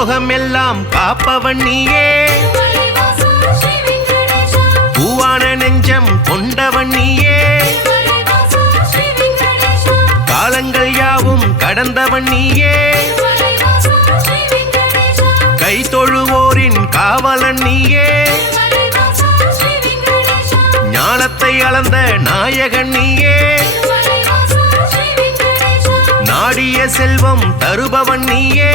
பூலோகம் எல்லாம் காப்பவன் நீயே, பூவான நெஞ்சம் கொண்டவன் நீயே, காலங்கள் யாவும் கடந்தவன் நீயே, கை தொழுவோரின் காவலன் நீயே, ஞானத்தை அளந்த நாயகன் நீயே, நாடிய செல்வம் தருபவன் நீயே,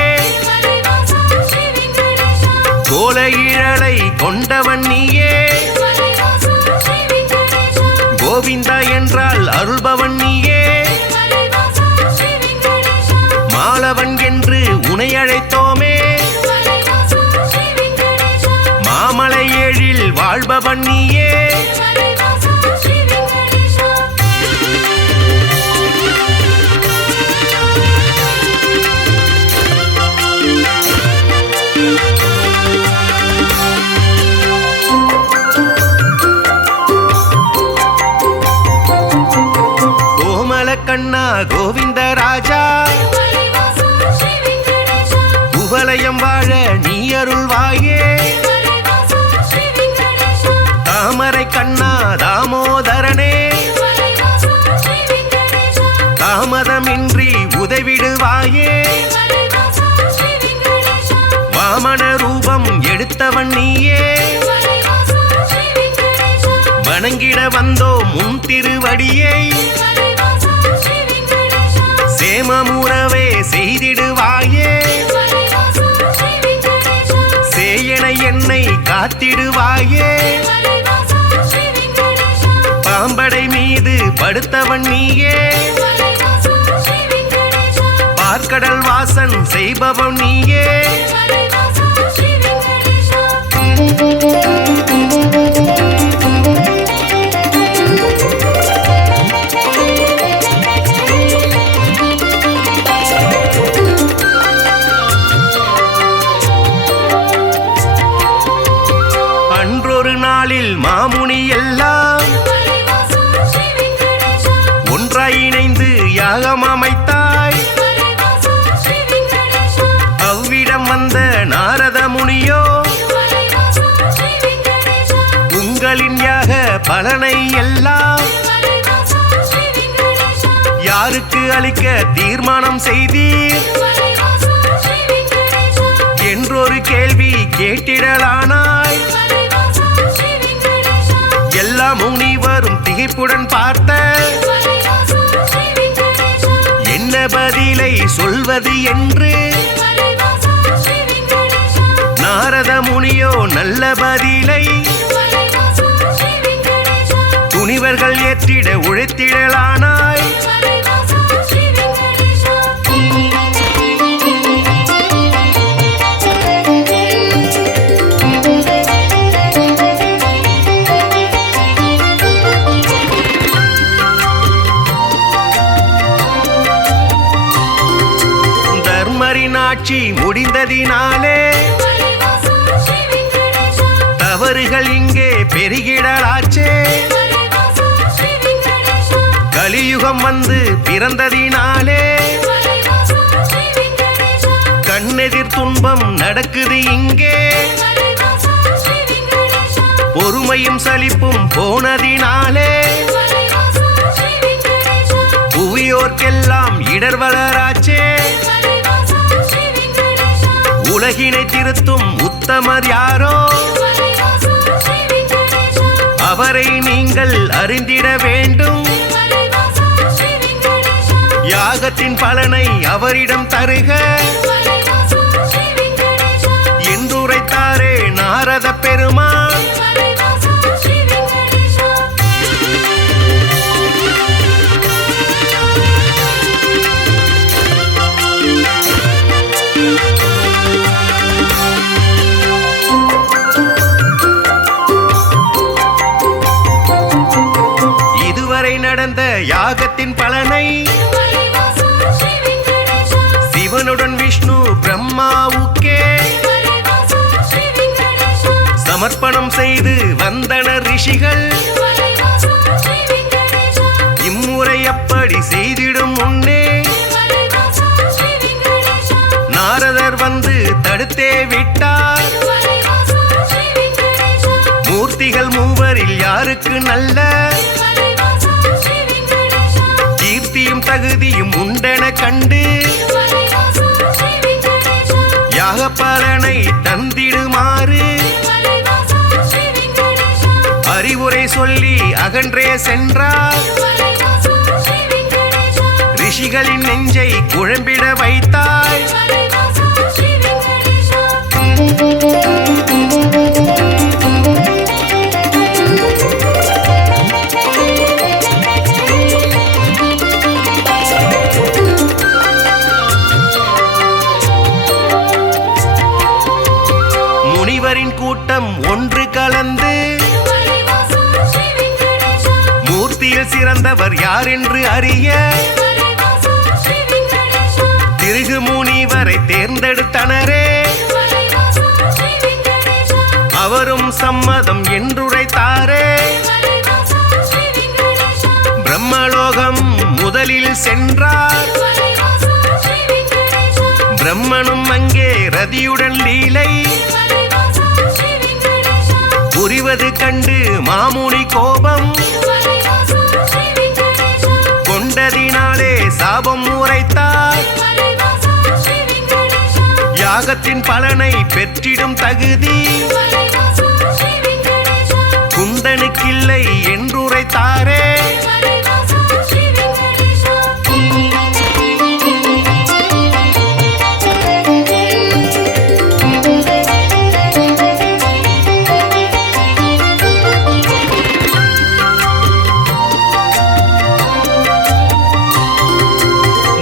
கோல இழலை கொண்டவன் நீயே, கோவிந்தா என்றால் அருள்பவன் நீயே, மாலவன் என்று உனை அழைத்தோமே, மாமலை ஏழில் வாழ்பவன் நீயே, கண்ணா கோவிந்த ராஜா, குவலயம் வாழ நீ அருள்வாயே, தாமரை கண்ணா தாமோதரனே, தாமதமின்றி உதவிடுவாயே, வாமன ரூபம் எடுத்தவன் நீயே, வணங்கிட வந்தோம் உன் திருவடியை, சேமமுறவே செய்திடுவாயே, சேயனை என்னை காத்திடுவாயே, பாம்படை மீது படுத்தவன் நீயே, பார்க்கடல் வாசன் செய்பவன் நீயே, மாமுனி எல்லாம் ஒன்றாய் இணைந்து யாகம் அமைத்தாய், அவ்விடம் வந்த நாரத முனியோ உங்களின் யாக பலனை எல்லாம் யாருக்கு அளிக்க தீர்மானம் செய்தீர் என்றொரு கேள்வி கேட்டிடலானாய், எல்லா முனிவரும் திகைப்புடன் பார்த்த என்ன பதிலை சொல்வது என்று நாரத முனியோ நல்ல பதிலை துணிவர்கள் ஏற்றிட உழைத்திடலானாய், ஆட்சி முடிந்ததினாலே தவறுகள் இங்கே பெருகிடலாச்சே, கலியுகம் வந்து பிறந்ததினாலே கண்ணெதிர் துன்பம் நடக்குது இங்கே, பொறுமையும் சலிப்பும் போனதினாலே புவியோர்க்கெல்லாம் இடர் வளராச்சே, உலகினை திருத்தும் உத்தமர் யாரோ அவரை நீங்கள் அறிந்திட வேண்டும், யாகத்தின் பலனை அவரிடம் தருக என்றுரைத்தாரே நாரத பெருமான். நடந்த யாகத்தின் பலனை சிவனுடன் விஷ்ணு பிரம்மாவுக்கே சமர்ப்பணம் செய்து வந்தனர் ரிஷிகள். இம்முறை அப்படி செய்திடும் முன்னே நாரதர் வந்து தடுத்தே விட்டார். மூர்த்திகள் மூவரில் யாருக்கு நல்ல கீர்த்தியும் தகுதியும் உண்டென கண்டு யாக பலனை தந்திடுமாறு அறிவுரை சொல்லி அகன்றே சென்றார். ரிஷிகளின் நெஞ்சை குழம்பிட வைத்தாய். முனிவரின் கூட்டம் ஒன்று கலந்து மூர்த்தியில் சிறந்தவர் யார் என்று அறிய திருகு முனிவரை தேர்ந்தெடுத்தனரே. அவரும் சம்மதம் என்றுரைத்தாரே. பிரம்மலோகம் முதலில் சென்றார். பிரம்மனும் அங்கே ரதியுடன் லீலை புரிவது கண்டு மாமுனி கோபம் கொண்டதினாலே சாபம் உரைத்தார். யாகத்தின் பலனை பெற்றிடும் தகுதி குந்தனுக்கில்லை என்றுரைத்தாரே.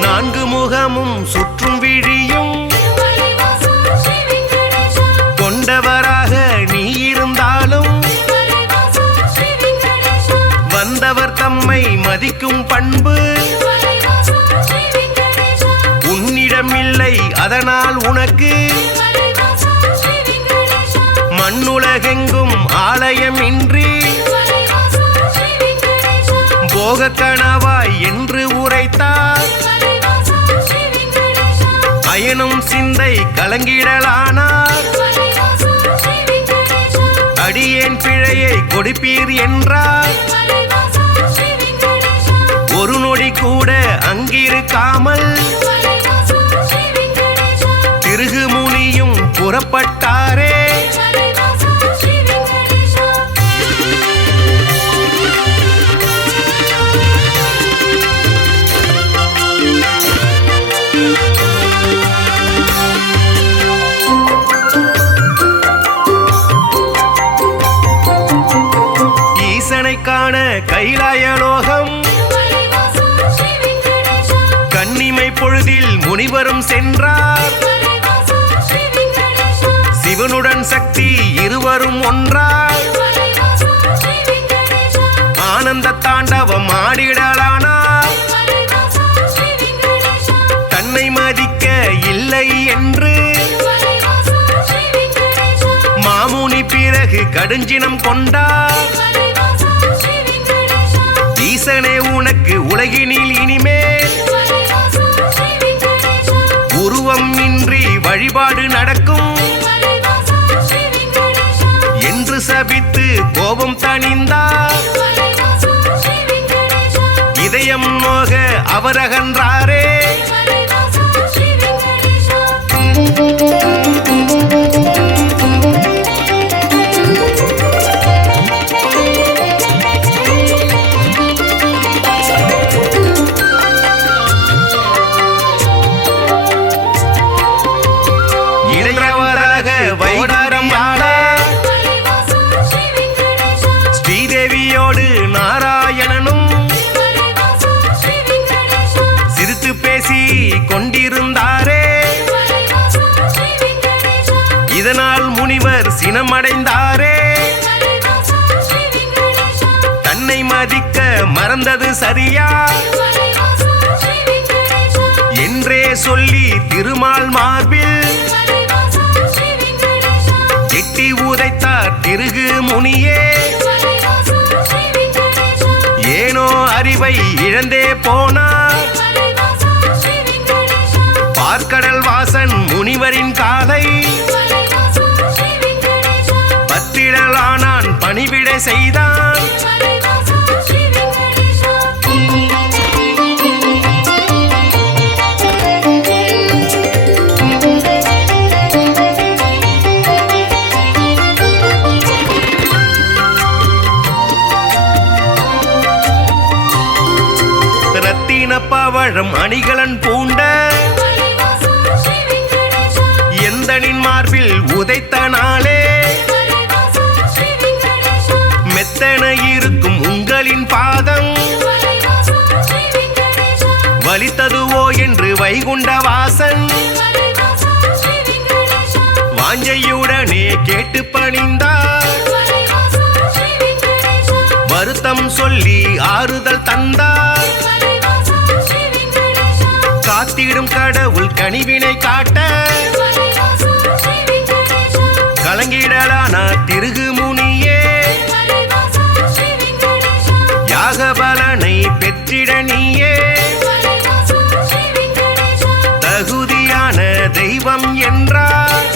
நான்கு முகமும் சுற்றும் விழியும் கொண்டவராக நீ இருந்தாலும் வந்தவர் தம்மை மதிக்கும் பண்பு உன்னிடம் இல்லை. அதனால் உனக்கு மண்ணுலகெங்கும் ஆலயம் இன்றி போக கணவாய் என்று உரைத்தார். அயனும் சிந்தை கலங்கிடலானார். அடியேன் பிழையை கொடுப்பீர் என்றார். ஒரு நொடி கூட அங்கிருக்காமல் திருகு முனியும் புறப்பட்டாரே. ஈசனை காண கைலாயலோகம் கன்னிமை பொழுதில் முனிவரும் சென்றார். சிவனுடன் சக்தி இருவரும் ஒன்றார். ஆனந்த தாண்டவம் ஆடிடலானார். தன்னை மதிக்க இல்லை என்று மாமுனி பிறகு கடுஞ்சினம் கொண்டார். ஈசனே உனக்கு உலகினில் இனிமேல் உருவம் இன்றி வழிபாடு நடக்கும் என்று சபித்து கோபம் தணிந்தார். இதயம் நோக அவர் அகன்றாரே. இளையவராக வைடாரம் ஆட ஸ்ரீதேவியோடு நாராயணனும் சிரித்து பேசி கொண்டிருந்தாரே. இதனால் முனிவர் சினமடைந்தாரே. தன்னை மதிக்க மறந்தது சரியா என்றே சொல்லி திருமால் மார்பில் எட்டி உதைத்தார் திருகு முனியே. ஏனோ அறிவை இழந்தே போனார். பார்க்கடல் வாசன் முனிவரின் காலை பத்திடலானான் பணிவிட செய்தான். ரத்தின பவழம் அணிகலன் பூண்ட எந்தனின் மார்பில் உதைத்த நாளே மெத்தன இருக்கும் உங்களின் பாதம் வலித்ததுவோ என்று வைகுண்ட வாசன் வாஞ்சையுடனே கேட்டு பணிந்தார். வருத்தம் சொல்லி ஆறுதல் தந்தார். காத்திடும் கடவுள் கனிவினை காட்ட கலங்கிடலான திருகு முனியே யாக பலனை பெற்றிட நீயே தகுதியான தெய்வம் என்றார்.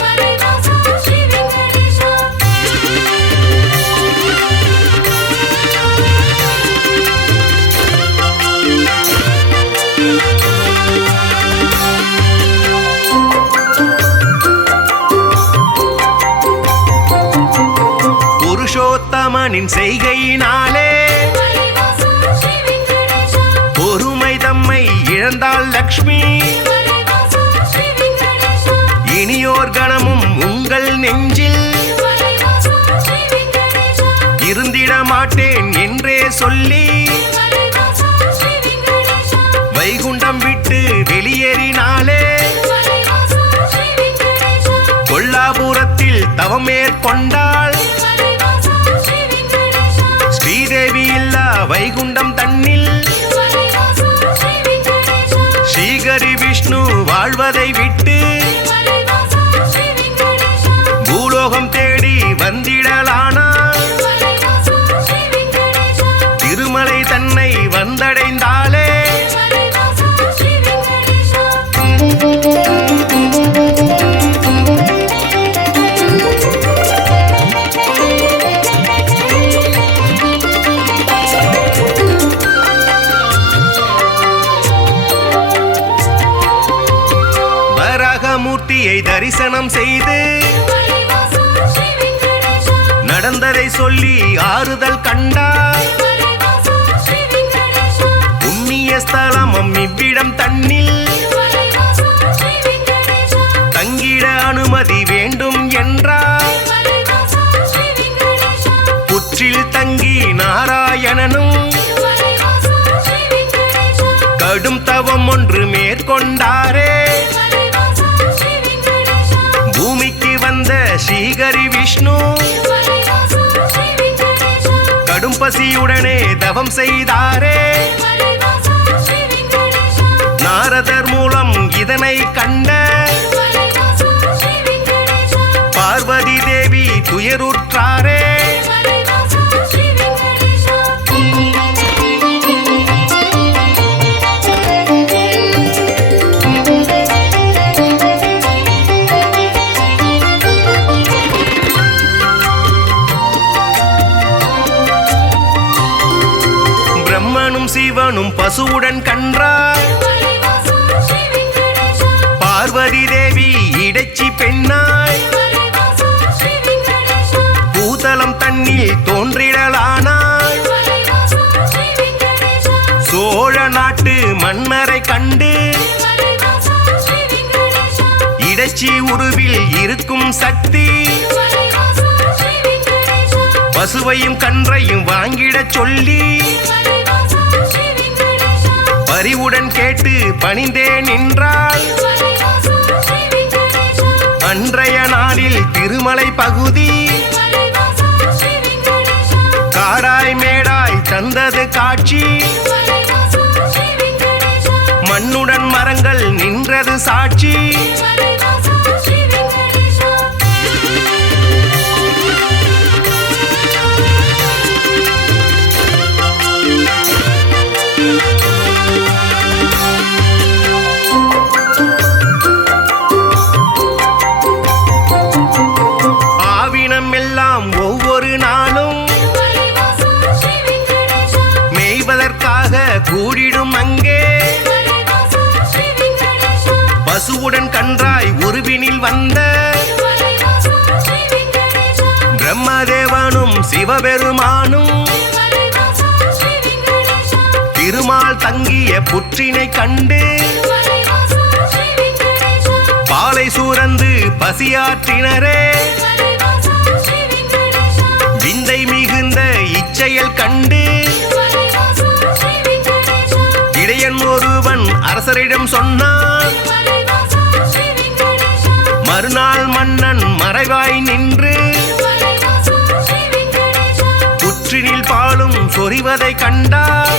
புருஷோத்தமனின் செய்கையினாலே பொறுமை தம்மை இழந்தாள் லக்ஷ்மி. இனியோர் கணமும் உங்கள் நெஞ்சில் இருந்திட மாட்டேன் என்றே சொல்லி வைகுண்டம் விட்டு வெளியேறினாலே கொல்லாபுரத்தில் தவம் மேற்கொண்டாள். ஸ்ரீதேவி இல்லா வைகுண்டம் தன்னில் ஸ்ரீகரி விஷ்ணு வாழ்வதை விட்டு பூலோகம் தேடி வந்திடலானார். திருமலை தன்னை வந்தடைந்தாலே மூர்த்தியை தரிசனம் செய்து நடந்ததை சொல்லி ஆறுதல் கண்டார். புண்ணிய ஸ்தலமும் இவ்விடம் தன்னில் தங்கிட அனுமதி வேண்டும் என்றார். புற்றில் தங்கி நாராயணனும் கடும் தவம் ஒன்று மேற்கொண்டாரே. பூமிக்கு வந்த ஸ்ரீகரி விஷ்ணு கடும் பசியுடனே தவம் செய்தாரே. நாரதர் மூலம் இதனை கண்ட பார்வதி தேவி துயருற்றாரே. பிரம்மனும் சிவனும் பசுவுடன் கன்றார். பார்வதி தேவி இடைச்சி பெண்ணாய் பூதலம் தன்னில் தோன்றிடலானாய். சோழ நாட்டு மன்னரை கண்டு இடைச்சி உருவில் இருக்கும் சக்தி பசுவையும் கன்றையும் வாங்கிடச் சொல்லி பரிவுடன் கேட்டு பணிந்தே நின்றாள். அன்றைய நாளில் திருமலை பகுதி காடாய் மேடாய் தந்தது காட்சி. மண்ணுடன் மரங்கள் நின்றது சாட்சி. மனிதராய் உருவினில் வந்த பிரம்மதேவனும் சிவபெருமானும் திருமால் தங்கிய புற்றினை கண்டு பாலை சூரந்து பசியாற்றினரே விந்தை மிகுந்த இச்செயல் கண்டு இடையன் ஒருவன் அரசரிடம் சொன்னான். மறுநாள் மன்னன் மறைவாய் நின்று புற்றினில் பாலும் சொரிவதை கண்டார்.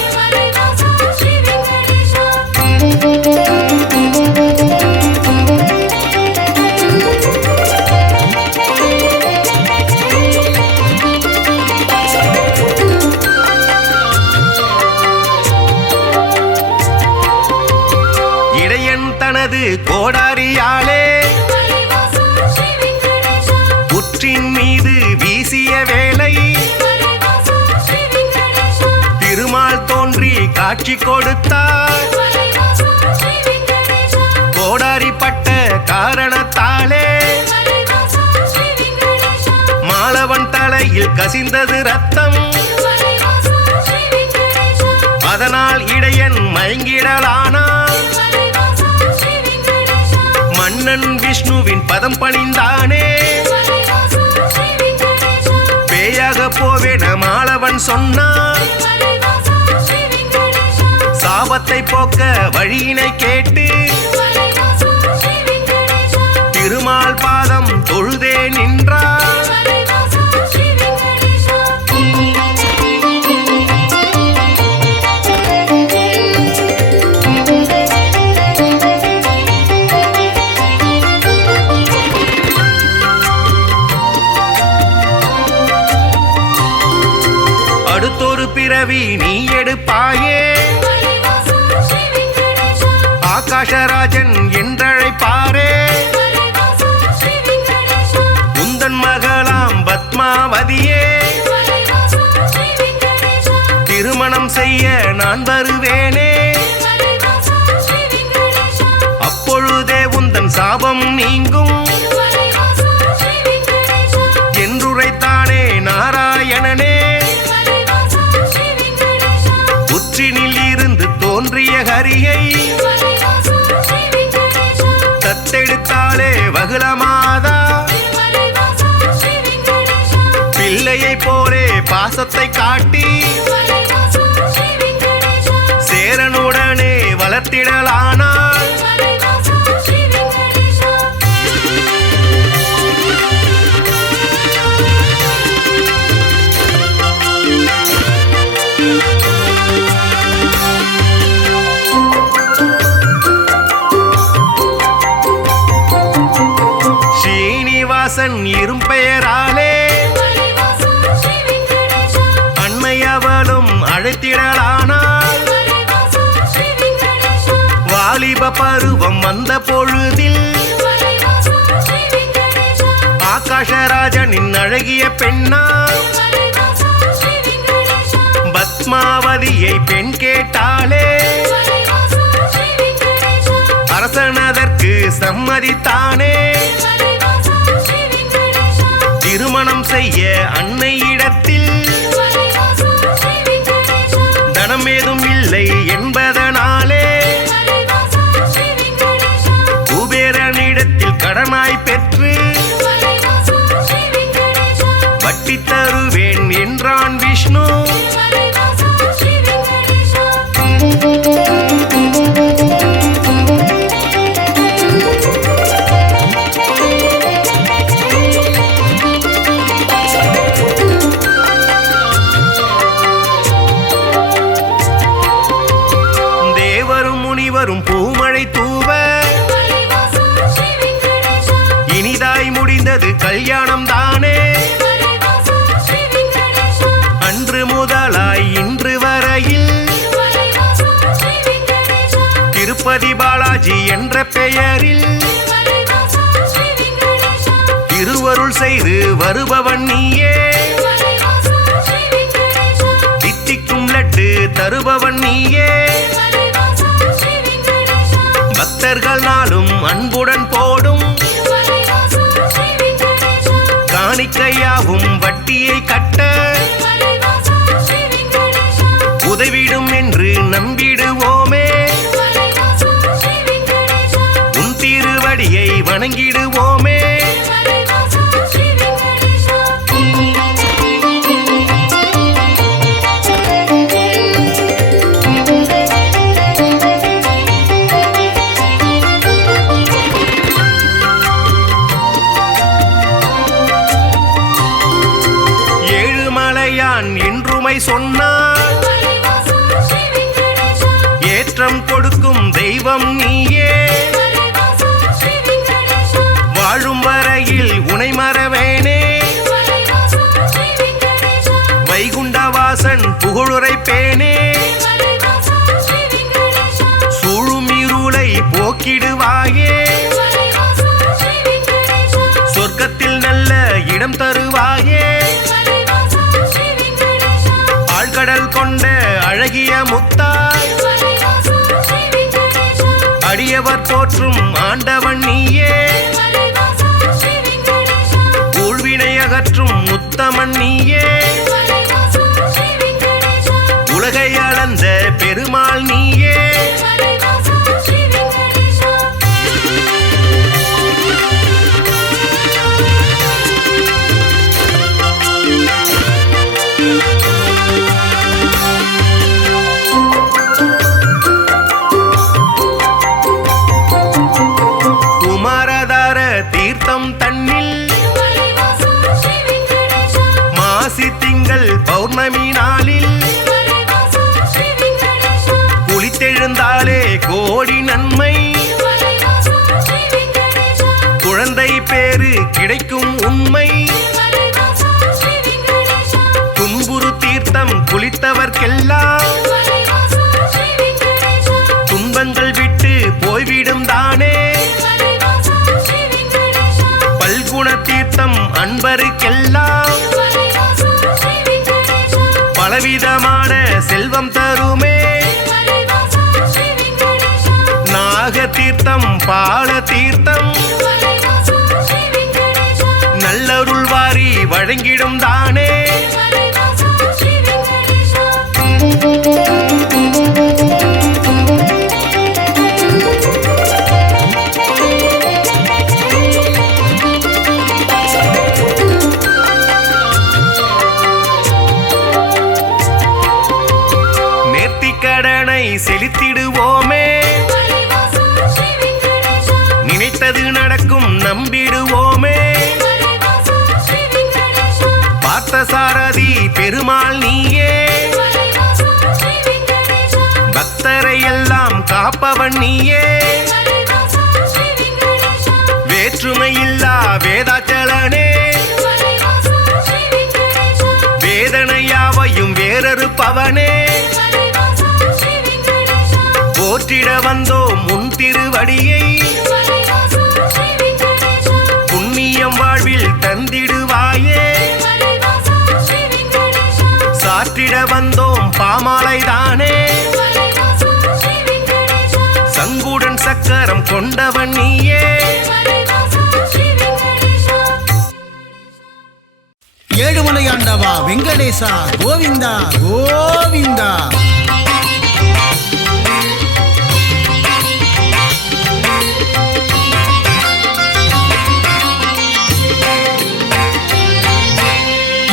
இடையன் தனது கோடாரியாலே புற்றின் மீது வீசிய வேளை திருமால் தோன்றி காட்சி கொடுத்தார். கோடாரிப்பட்ட காரணத்தாலே மாலவன் தலையில் கசிந்தது ரத்தம். அதனால் இடையன் மயங்கிடலானான். மன்னன் விஷ்ணுவின் பதம் பணிந்தானே. பேயாக போவேன மாலவன் சொன்னான். சாபத்தை போக்க வழியினை கேட்டு திருமால் பாதம் தொழுதே நின்றார். அடுத்தொரு பிறவி நீ எடுப்பாயே, ஆகாஷராஜன் என்றழைப்பாரே. உந்தன் மகளாம் பத்மாவதியே, திருமணம் செய்ய நான் வருவேனே. அப்பொழுதே உந்தன் சாபம் நீங்கும் என்றுரைத்தானே நாராயணனே. புற்றினில் இருந்து தோன்றிய ஹரியை தத்தெடுத்தாலே வகுளமாதா. பிள்ளையை போலே பாசத்தை காட்டி சேரனுடனே வளர்த்திடலானாள். ஸ்ரீனிவாசன் இரும்பெயராலே அண்மையவளும் அழைத்திடலானாள். வாலிப பருவம் வந்த பொழுதில் ஆகாஷராஜனின் அழகிய பெண்ணா பத்மாவதியை பெண் கேட்டாலே. அரசனதற்கு சம்மதித்தானே. திருமணம் செய்ய அன்னையிடத்தில் தனமேதும் இல்லை என்பதனாலே குபேரனிடத்தில் கடனாய் பெற்று வட்டி தருவேன் என்றான் விஷ்ணு. வரும் பூமழை தூவ இனிதாய் முடிந்தது கல்யாணம் தானே. அன்று முதலாய் இன்று வரையில் திருப்பதி பாலாஜி என்ற பெயரில் திருவருள் செய்து வருபவன் நீயே. தித்திக்கும் லட்டு தருபவன் நீயே. பக்த பக்தர்கள் நாளும் அன்புடன் போடும் காணிக்கையாவும் வட்டியை கட்ட உதவிடும் என்று நம்பிடுவோமே. உன் திருவடியை வணங்கிடுவோமே. ஏழுமலையான் என்றுமை சொன்னார் ஏற்றம் கொடுக்கும் தெய்வம் நீயே. வாழும் வரையில் உனை மறவேனே. வைகுண்டவாசன் புகழுரைப்பேனே. சூழும் இருளை போக்கிடுவாயே. சொர்க்கத்தில் நல்ல இடம் தருவாயே. ஆழ்கடல் கொண்ட அழகிய முத்தாய் அடியவர் போற்றும் ஆண்டவன் நீயே. ஊழ்வினை அகற்றும் உத்தமன் நீயே. உலகை அளந்த பெருமாள் நீயே. குமாரதார தீர்த்தம் தன்னில் மாசி திங்கள் பௌர்ணமி நாளில் குளித்தெழுந்தாலே கோடி நன்மை. குழந்தை பேரு கிடைக்கும் உண்மை. துன்புறு தீர்த்தம் குளித்தவர்க்கெல்லாம் துன்பங்கள் விட்டு போய்விடும் தானே. பல்குண தீர்த்தம் அன்பருக்கெல்லாம் பலவிதமான செல்வம் தருமே. நாக தீர்த்தம் பால தீர்த்தம் நல்லருள் வாரி வழங்கிடும் தானே. நேர்த்திக்கடனை செலுத்திடுவோமே. நினைத்தது நடக்கும் நம்பிடுவோமே. பார்த்தசாரதி பெருமாள் நீயே. பக்தரை எல்லாம் காப்பவன் நீயே. வேற்றுமையில்லா வேதாச்சலனே. வேதனையாவையும் வேறறுப்பவனே. போற்றிட வந்தோம் முன் திருவடியை. புண்ணியம் வாழ்வில் தந்திடுவாயே. சாற்றிட வந்தோம் பாமாலைதானே. சங்குடன் சக்கரம் கொண்டவன் நீயே. ஏழுமலையாண்டவா வெங்கடேசா கோவிந்தா கோவிந்தா.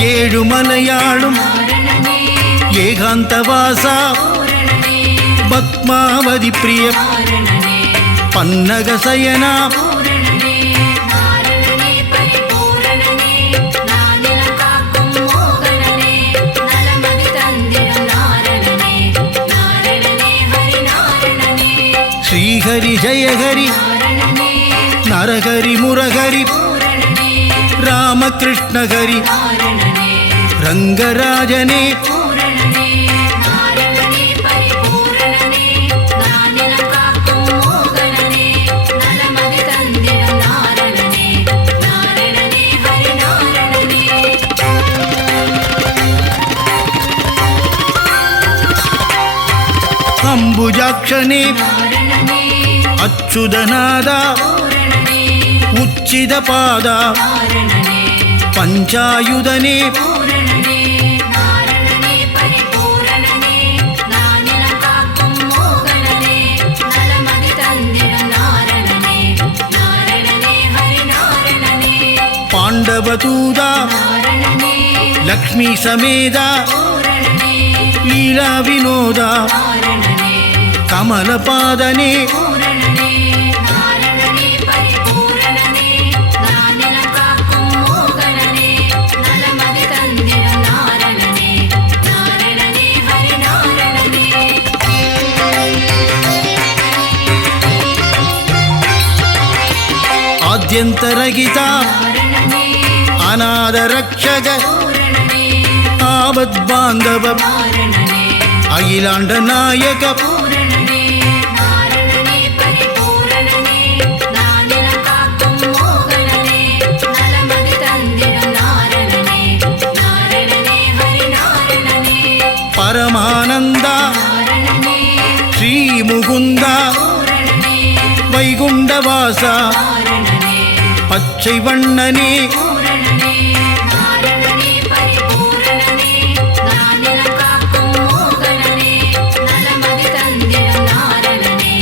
ஏழுமலையாளும் ஏகாந்தவாசா பத்மாவதி பிரிய பன்னகசயனா ஸ்ரீஹரி ஜெயஹரி நரஹரி முரஹரி ராமகிருஷ்ணஹரி ரங்கராஜனே அம்புஜாக்ஷனே ಅಚ್ಯುತನಾದ ಪೂರಣನೇ ಉಚ್ಚಿದ ಪಾದ ಕಾರಣನೇ ಪಂಚಾಯುಧನೇ பூரணனே நாரணனே பரிபூரணனே நானில காக்கும் மோகனனே நலமதி தந்திடும் நாரணனே நாரணனே ஹரிநாரணனே ಪಾಂಡವದೂತ நாரணனே ಲಕ್ಷ್ಮೀ ಸಮೇತ பூரணனே ಲೀಲಾ ವಿನೋದ நாரணனே ಕಮಲಪಾದನೇ பூரணனே நாரணனே பரிபூரணனே நானில காக்கும் மோகனனே நலமதி தந்திடும் நாரணனே நாரணனே ஹரிநாரணனே ಆದ್ಯಂತರಹಿತ நாரணனே ಅನಾಥ ರಕ್ಷಕ பூரணனே ಆಪದ್ಬಾಂಧವ நாரணனே ಅಖಿಲಾಂಡ ನಾಯಕ பூரணனே நாரணனே பரிபூரணனே நானில காக்கும் மோகனனே நலமதி தந்திடும் நாரணனே நாரணனே ஹரிநாரணனே ಪರಮಾನಂದ நாரணனே ಶ್ರೀ ಮುಕುಂದ பூரணனே ವೈಗುಂಡವಾಸ நாரணனே பச்சை வண்ணனே பூரணனே நாரணனே பரிபூரணனே நானில காக்கும் மோகனனே நலமதி தந்திடும் நாரணனே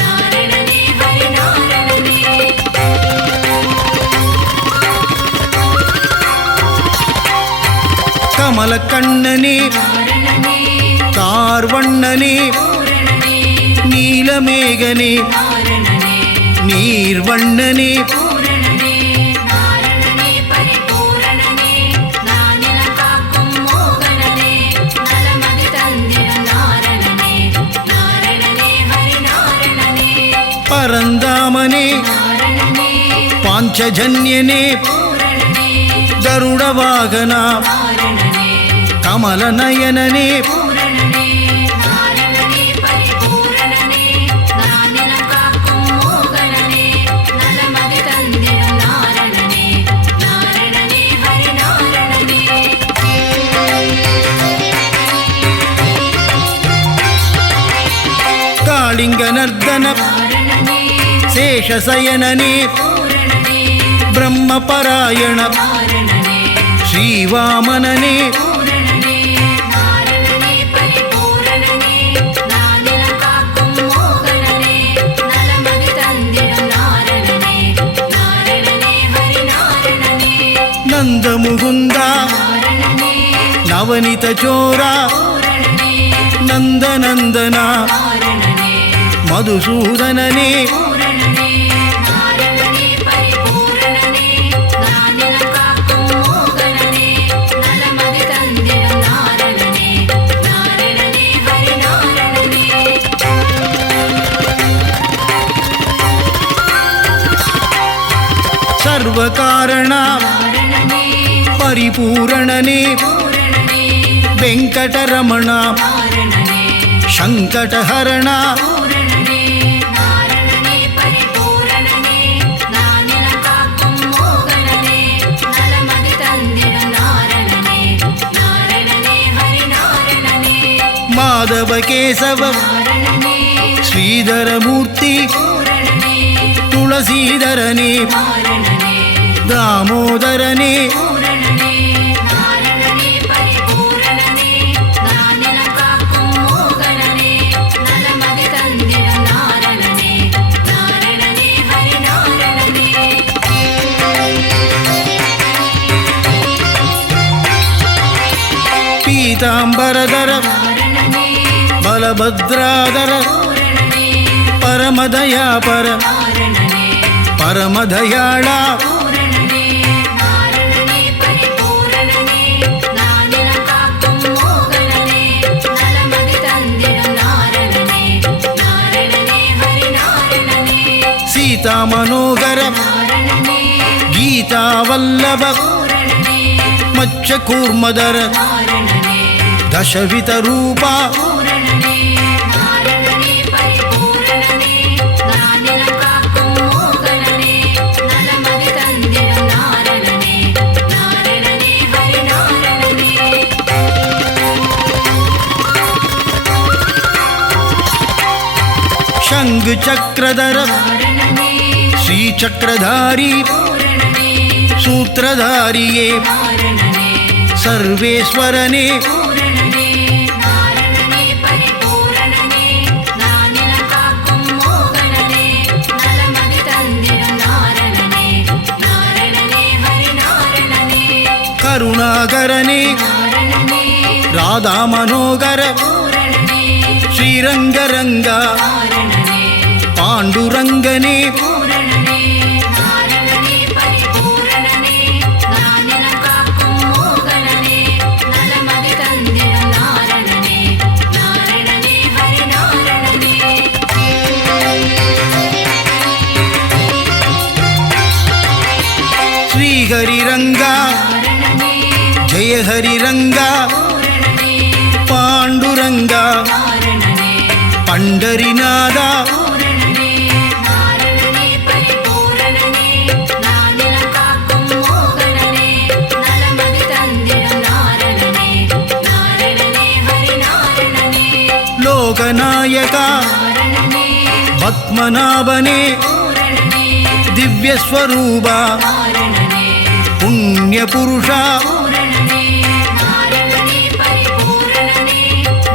நாரணனே ஹரிநாரணனே ಕಮಲ ಕಣ್ಣನೇ நாரணனே ಕಾರ್ವಣ್ಣನೇ பூரணனே ನೀಲಮೇಘನೇ நாரணனே ನೀರ್ವಣ್ಣನೇ பூரணனே நாரணனே பரிபூரணனே நானில காக்கும் மோகனனே நலமதி தந்திடும் நாரணனே நாரணனே ஹரிநாரணனே ಪರಂದಾಮನೇ நாரணனே ಪಾಂಚಜನ್ಯನೇ பூரணனே ಗರುಡವಾಹನ நாரணனே ಕಮಲನಯನನೇ பூரணனே நாரணனே பரிபூரணனே நானில காக்கும் மோகனனே நலமதி தந்திடும் நாரணனே நாரணனே ஹரிநாரணனே ಕಾಳಿಂಗನರ್ದನ நாரணனே ಶೇಷಸಯನನೇ பூரணனே ಬ್ರಹ್ಮಪರಾಯಣ நாரணனே ಶ್ರೀವಾಮನನೇ பூரணனே நாரணனே பரிபூரணனே நானில காக்கும் மோகனனே நலமதி தந்திடும் நாரணனே நாரணனே ஹரிநாரணனே ನಂದ ಮುகுಂದ நாரணனே ನವನಿತ ಚೋರ பூரணனே ನಂದನಂದನ நாரணனே ಮಧುಸೂದನನೇ பூரணனே நாரணனே பரிபூரணனே நானில காக்கும் மோகனனே நலமதி தந்திடும் நாரணனே நாரணனே ஹரிநாரணனே ಸರ್ವಕಾರಣ நாரணனே ಪರಿಪೂರಣನೇ பூரணனே ವೆಂಕಟರಮಣ நாரணனே ಶಂಕಟಹರಣ பூரணனே நாரணனே பரிபூரணனே நானில காக்கும் மோகனனே நலமதி தந்திடும் நாரணனே நாரணனே ஹரிநாரணனே ಮಾಧವ ಕೇಶವ நாரணனே ಶ್ರೀಧರ ಮೂರ್ತಿ பூரணனே ತುಳಸೀಧರನೇ நாரணனே ದಾಮೋದರನೇ பூரணனே நாரணனே பரிபூரணனே நானில காக்கும் மோகனனே நலமதி தந்திடும் நாரணனே நாரணனே ஹரிநாரணனே ಪೀತಾಂಬರಧರ நாரணனே ಬಲಭದ್ರಾಧರ பூரணனே ಪರಮದಯಾಪರ நாரணனே ಪರಮದಯಾಳ பூரணனே நாரணனே பரிபூரணனே நானில காக்கும் மோகனனே நலமதி தந்திடும் நாரணனே நாரணனே ஹரிநாரணனே ಸೀತಾ ಮನೋಗರ நாரணனே ಗೀತಾವಲ್ಲಭ பூரணனே ಮಚ್ಚ ಕೂರ್ಮದರ நாரணனே ದಶವಿತ ರೂಪ பூரணனே நாரணனே பரிபூரணனே நானில காக்கும் மோகனனே நலமதி தந்திடும் நாரணனே நாரணனே ஹரிநாரணனே ಶಂಖ சங்கு சக்கரதர நாரணனே ஸ்ரீ சக்கரதாரி பூரணனே சூத்திரதாரியே நாரணனே சர்வேஸ்வரனே பூரணனே நாரணனே பரிபூரணனே நானிலம் காக்கும் மோகனனே நலமதி தந்திடும் நாரணனே நாரணனே ஹரி நாரணனே கருணாகரனே நாரணனே ராதா மனோகர பூரணனே ஸ்ரீரங்கரங்கா நாரணனே பாண்டுரங்கனே பூரணனே நாரணனே பரிபூரணனே நானிலம் காக்கும் மோகனனே நலமதி தந்திடும் நாரணனே நாரணனே ஹரி நாரணனே ஸ்ரீஹரிரங்கா நாரணனே ஜெய ஹரிரங்கா பூரணனே பாண்டுரங்கா நாரணனே பண்டரிநாதா பூரணனே நாரணனே பரிபூரணனே நானிலம் காக்கும் மோகனனே நலமதி தந்திடும் நாரணனே நாரணனே ஹரி நாரணனே லோகநாயகா நாரணனே பத்மநாபனே பூரணனே திவ்யஸ்வரூபா நாரணனே புண்ணியபுருஷா பூரணனே நாரணனே பரிபூரணனே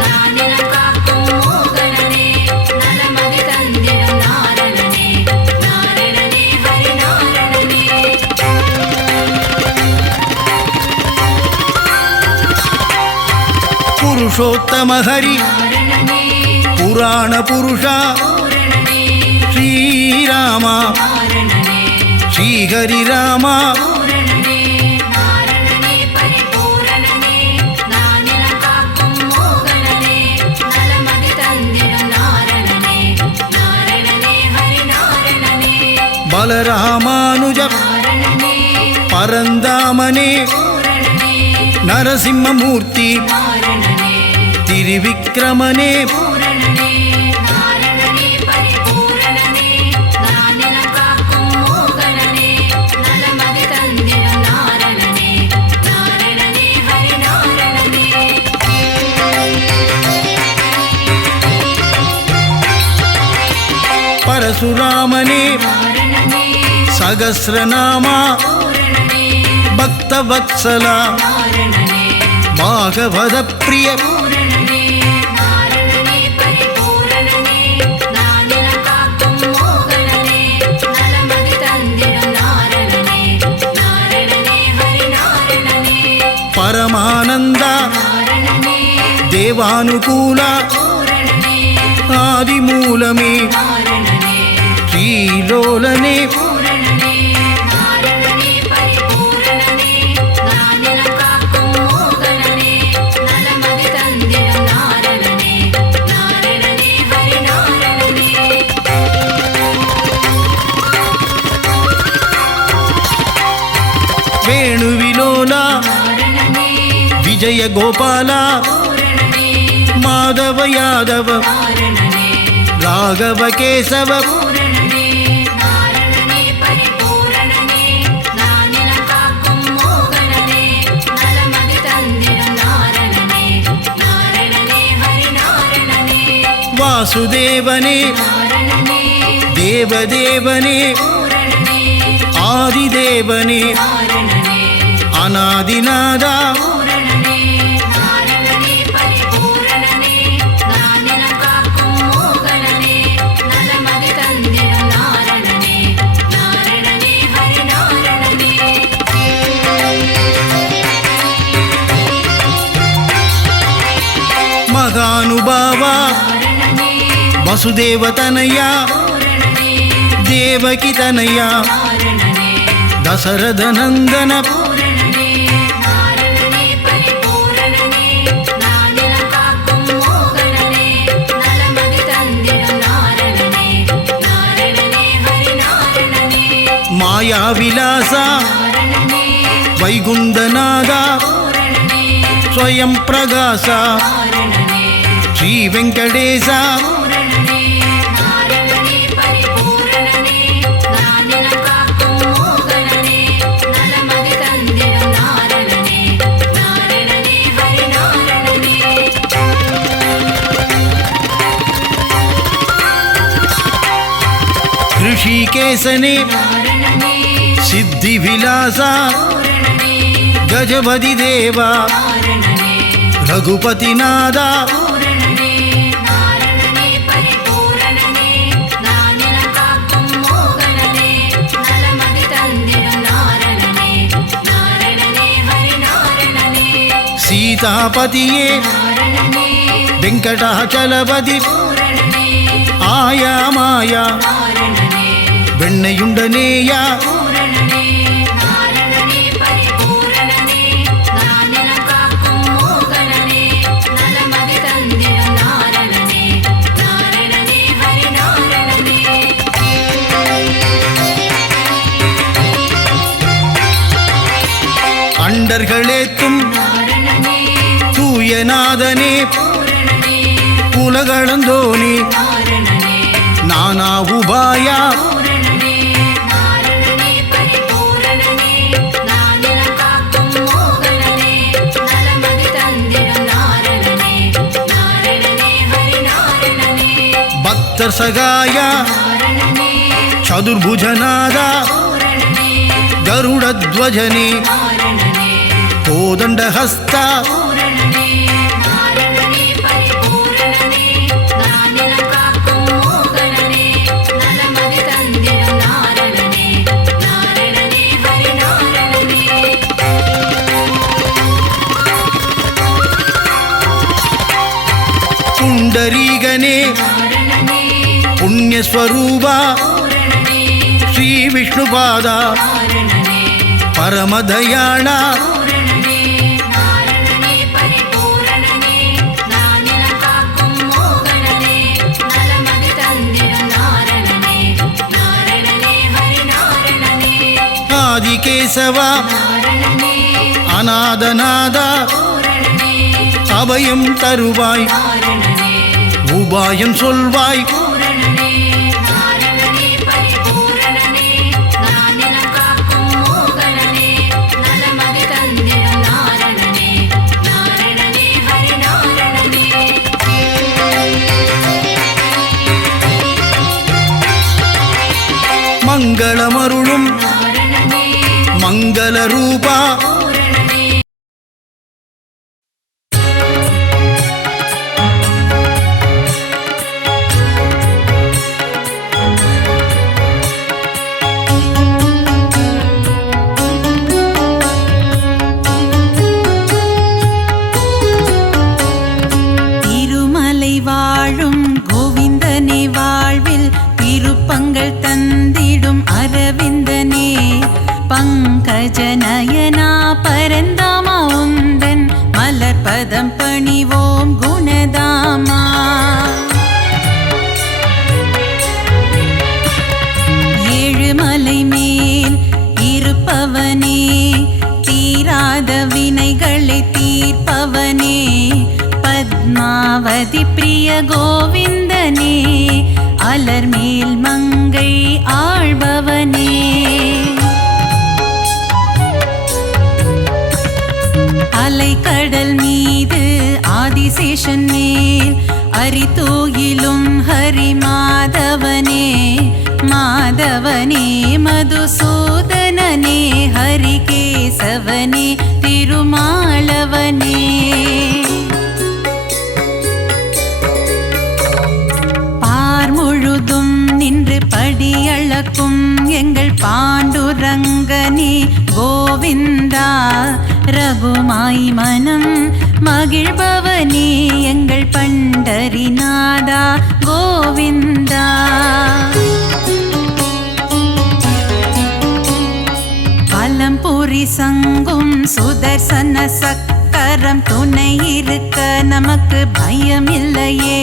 நானிலம் காக்கும் மோகனனே நலமதி தந்திடும் நாரணனே நாரணனே ஹரி நாரணனே புருஷோத்தம ஹரி நாரணனே புராண புருஷா பூரணனே ஸ்ரீராமா நாரணனே ஸ்ரீஹரிராமா பூரணனே நாரணனே பரிபூரணனே நானிலம் காக்கும் மோகனனே நலமதி தந்திடும் நாரணனே நாரணனே ஹரி நாரணனே பலராமானுஜ நாரணனே பரந்தாமனே பூரணனே நரசிம்மமூர்த்தி நாரணனே திரிவிக்ரமனே பூரணனே நாரணனே பரிபூரணனே நானிலம் காக்கும் மோகனனே நலமதி தந்திடும் நாரணனே நாரணனே ஹரி நாரணனே பரசுராமனே நாரணனே சகஸ்ரநாமா பூரணனே பக்தவத்சலா நாரணனே பாகவத பிரிய பூரணனே நாரணனே பரிபூரணனே நானிலம் காக்கும் மோகனனே நலமதி தந்திடும் நாரணனே நாரணனே ஹரி நாரணனே பரமானந்தா நாரணனே தேவானுகூலா பூரணனே ஆதிமூலமே நாரணனே ஸ்ரீலோலனே பூரணனே நாரணனே பரிபூரணனே நானிலம் காக்கும் மோகனனே நலமதி தந்திடும் நாரணனே நாரணனே ஹரி நாரணனே. வேணுவிலோலா நாரணனே விஜய கோபாலா பூரணனே மாதவ யாதவ நாரணனே ராகவ கேசவ பூரணனே நாரணனே பரிபூரணனே நானிலம் காக்கும் மோகனனே நலமதி தந்திடும் நாரணனே நாரணனே ஹரி நாரணனே வாசுதேவனே நாரணனே தேவதேவனே பூரணனே ஆதிதேவனே நாரணனே அநாதிநாதா பூரணனே நாரணனே பரிபூரணனே நானிலம் காக்கும் மோகனனே நலமதி தந்திடும் நாரணனே நாரணனே ஹரி நாரணனே மகானுபாவா நாரணனே வசுதேவதனயா பூரணனே தேவகி தனயா நாரணனே தசரதநந்தன பூரணனே நாரணனே பரிபூரணனே நானிலம் காக்கும் மோகனனே நலமதி தந்திடும் நாரணனே நாரணனே ஹரி நாரணனே மாயாவிலாசா நாரணனே வைகுந்தநாதா பூரணனே ஸ்வயம் பிரகாசா நாரணனே ஸ்ரீ வெங்கடேசா பூரணனே நாரணனே பரிபூரணனே நானிலம் காக்கும் மோகனனே நலமதி தந்திடும் நாரணனே நாரணனே ஹரி நாரணனே வெங்கடேசனே நாரணனே சித்தி விலாசா பூரணனே கஜபதி தேவா நாரணனே ரகுபதிநாதா பூரணனே நாரணனே பரிபூரணனே நானில காக்கும் மோகனனே நலமதி தந்திடும் நாரணனே நாரணனே ஹரி நாரணனே சீதாபதியே நாரணனே வெங்கடாச்சலபதி பூரணனே ஆயா மாயா நாரணனே வெண்ணையுண்டனேயா பூரணனே நாரணனே பரிபூரணனே நானில காக்கும் மோகனனே நலமதி தந்திடும் நாரணனே நாரணனே ஹரி நாரணனே அண்டர்களேத்தும் நாரணனே தூயநாதனே பூரணனே உலகளந்தோனே நாரணனே நானா உபாயா பூரணனே நாரணனே பரிபூரணனே நானில காக்கும் மோகனனே நலமதி தந்திடும் நாரணனே நாரணனே ஹரி நாரணனே பக்தர் சகாயா நாரணனே சதுர்புஜநாதா பூரணனே கருடத்வஜனே நாரணனே கோதண்டஹஸ்தா பூரணனே நாரணனே பரிபூரணனே நானில காக்கும் மோகனனே நலமதி தந்திடும் நாரணனே நாரணனே ஹரி நாரணனே புண்டரீகனே நாரணனே புண்ணியஸ்வரூபா பூரணனே ஸ்ரீ விஷ்ணுபாதா நாரணனே பரமதயாளா பூரணனே நாரணனே பரிபூரணனே நானில காக்கும் மோகனனே நலமதி தந்திடும் நாரணனே நாரணனே ஹரி நாரணனே ஆதிகேசவா நாரணனே அநாதநாதா பூரணனே அபயம் தருவாய் நாரணனே உபாயம் சொல்வாய் பூரணனே நாரணனே பரிபூரணனே நானில காக்கும் மோகனனே நலமதி தந்திடும் நாரணனே நாரணனே ஹரி நாரணனே மங்களமருளும் நாரணனே மங்கள ரூபா பூரணனே திருமலை வாழும் கோவிந்தனே வாழ்வில் திருப்பங்கள் தந்திடும் அரவிந்தனே பங்கஜநயனா பரந்தாமா உந்தன் மலர்பதம் பணிவோம் குணதாமா ஏழுமலை மேல் இருப்பவனே தீராத வினைகளை தீர்ப்பவனே பத்மாவதி பிரிய கோவிந்தனே அலர்மேல் மங்கை ஆழ்பவனே அலைக்கடல் மீது ஆதிசேஷன் மேல் அரிதூயிலும் ஹரி மாதவனே மாதவனே மதுசூதனனே ஹரிகேசவனே திருமாலவனே பார் முழுதும் நின்று படியளக்கும் எங்கள் பாண்டுரங்கனே கோவிந்தா ரகுமாய் மனம் மகிழ்பவனே எங்கள் பண்டரிநாதா கோவிந்தா பலம்புரி சங்கும் சுதர்சன சக்கரம் துணை இருக்க நமக்கு பயம் இல்லையே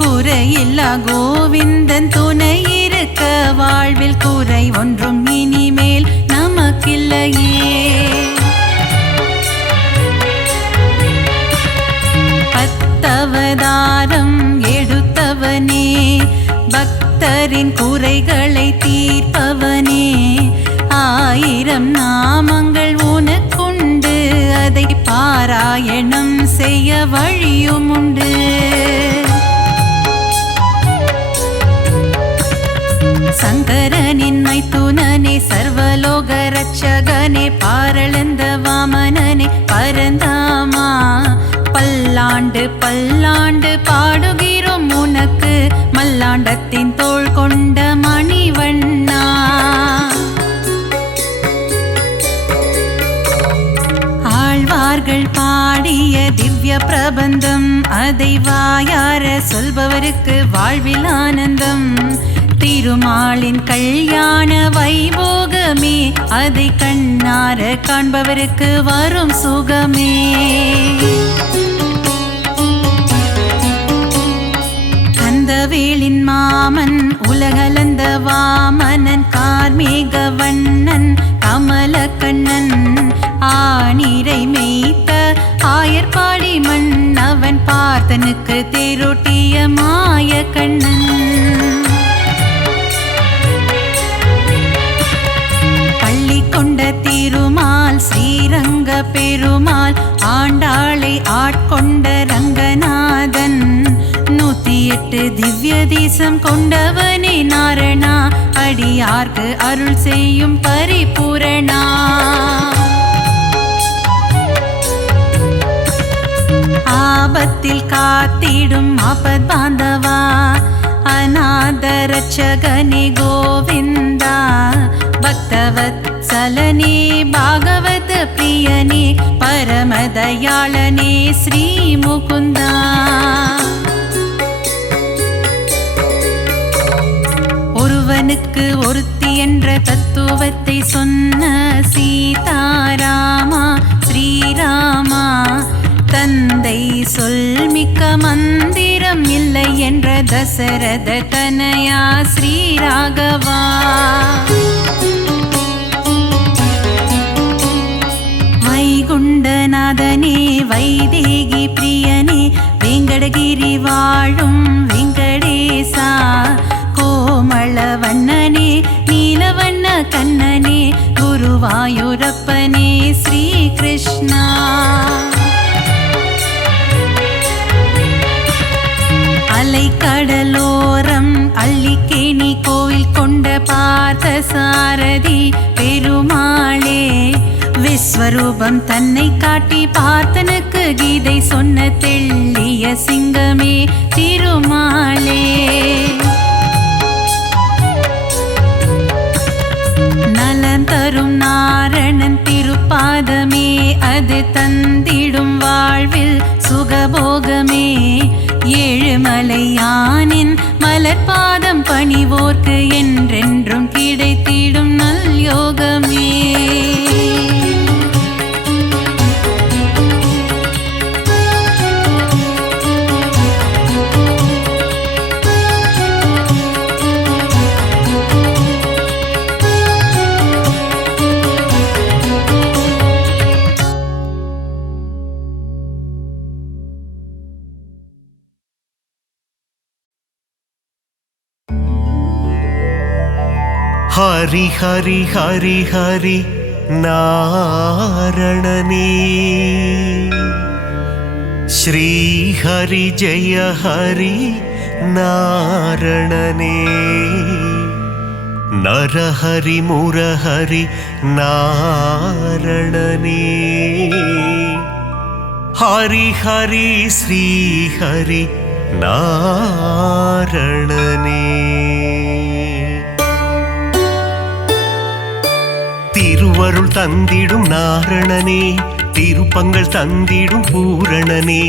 குறையில்லா கோவிந்தன் துணை இருக்க வாழ்வில் குறை ஒன்றும் இனிமேல் நமக்கில்லையே பத்தவதாரம் எடுத்தவனே பக்தரின் குறைகளை தீர்ப்பவனே ஆயிரம் நாமங்கள் உனக்குண்டு அதை பாராயணம் செய்ய வழியும் உண்டு சங்கரனின் மைத்துனனே சர்வலோக ரட்சகனே பாரளந்த வாமனனே பரந்தாமா பல்லாண்டு பல்லாண்டு பாடுகிறோம் உனக்கு மல்லாண்டத்தின் தோள் கொண்ட மணிவண்ணா. ஆழ்வார்கள் பாடிய திவ்ய பிரபந்தம் அதை வாயார சொல்பவருக்கு வாழ்வில் ஆனந்தம். திருமாலின் கல்யாண வைபோகமே அதை கண்ணார காண்பவருக்கு வரும் சுகமே. கந்தவேலின் மாமன் உலகளந்த வாமனன் கார்மேக வண்ணன் கமலக்கண்ணன் ஆனிரை மேய்த்த ஆயர்பாடி மன்னவன் பார்த்தனுக்கு தேரோட்டிய மாய கண்ணன். பள்ளி கொண்ட திருமால் ஸ்ரீரங்க பெருமாள் ஆண்டாளை ஆட்கொண்ட ரங்கநாதன் 108 திவ்ய தேசம் கொண்டவனே நாரணா அடியார்க்கு அருள் செய்யும் பரிபூரணா. ஆபத்தில் காத்திடும் ஆபத் பாந்தவா அநாத ரட்சகனே கோவிந்தா பக்தவத்சலனே பாகவத பிரியனே பரமதயாளனே ஸ்ரீ முகுந்தா. ஒருவனுக்கு ஒருத்தி என்ற தத்துவத்தை சொன்ன சீதாராமா ஸ்ரீராமா தந்தை சொல்மிக்க மந்திரம் இல்லை என்ற தசரத தனயா ஸ்ரீராகவா. வைகுண்டநாதனே வைதேகி பிரியனே வெங்கடகிரி வாழும் வெங்கடேசா கோமளவண்ணனே நீலவண்ண கண்ணனே குருவாயூரப்பனே ஸ்ரீ கிருஷ்ணா. அலைக்கடலோரம் அள்ளிக்கேணி கோவில் கொண்ட பார்த்த சாரதி பெருமாளே விஸ்வரூபம் தன்னை காட்டி பார்த்தனுக்கு கீதை சொன்ன தெள்ளிய சிங்கமே திருமாலே. நலம் தரும் நாரணன் திருப்பாதமே அது தந்திடும் வாழ்வில் சுகபோகமே. ஏழுமலையானின் மலர்பாதம் பணிவோர்க்கு என்றென்றும் கிடைத்திடும் நல் யோகமே. ஹரி ஹரி ஹரி ஹரி நாரணனே ஸ்ரீ ஹரி ஜெய ஹரி நாரணனே நரஹரி முரஹரி நாரணனே ஹரி ஹரி ஸ்ரீ ஹரி நாரணனே. திருவருள் தந்திடும் நாரணனே திருப்பங்கள் தந்திடும் பூரணனே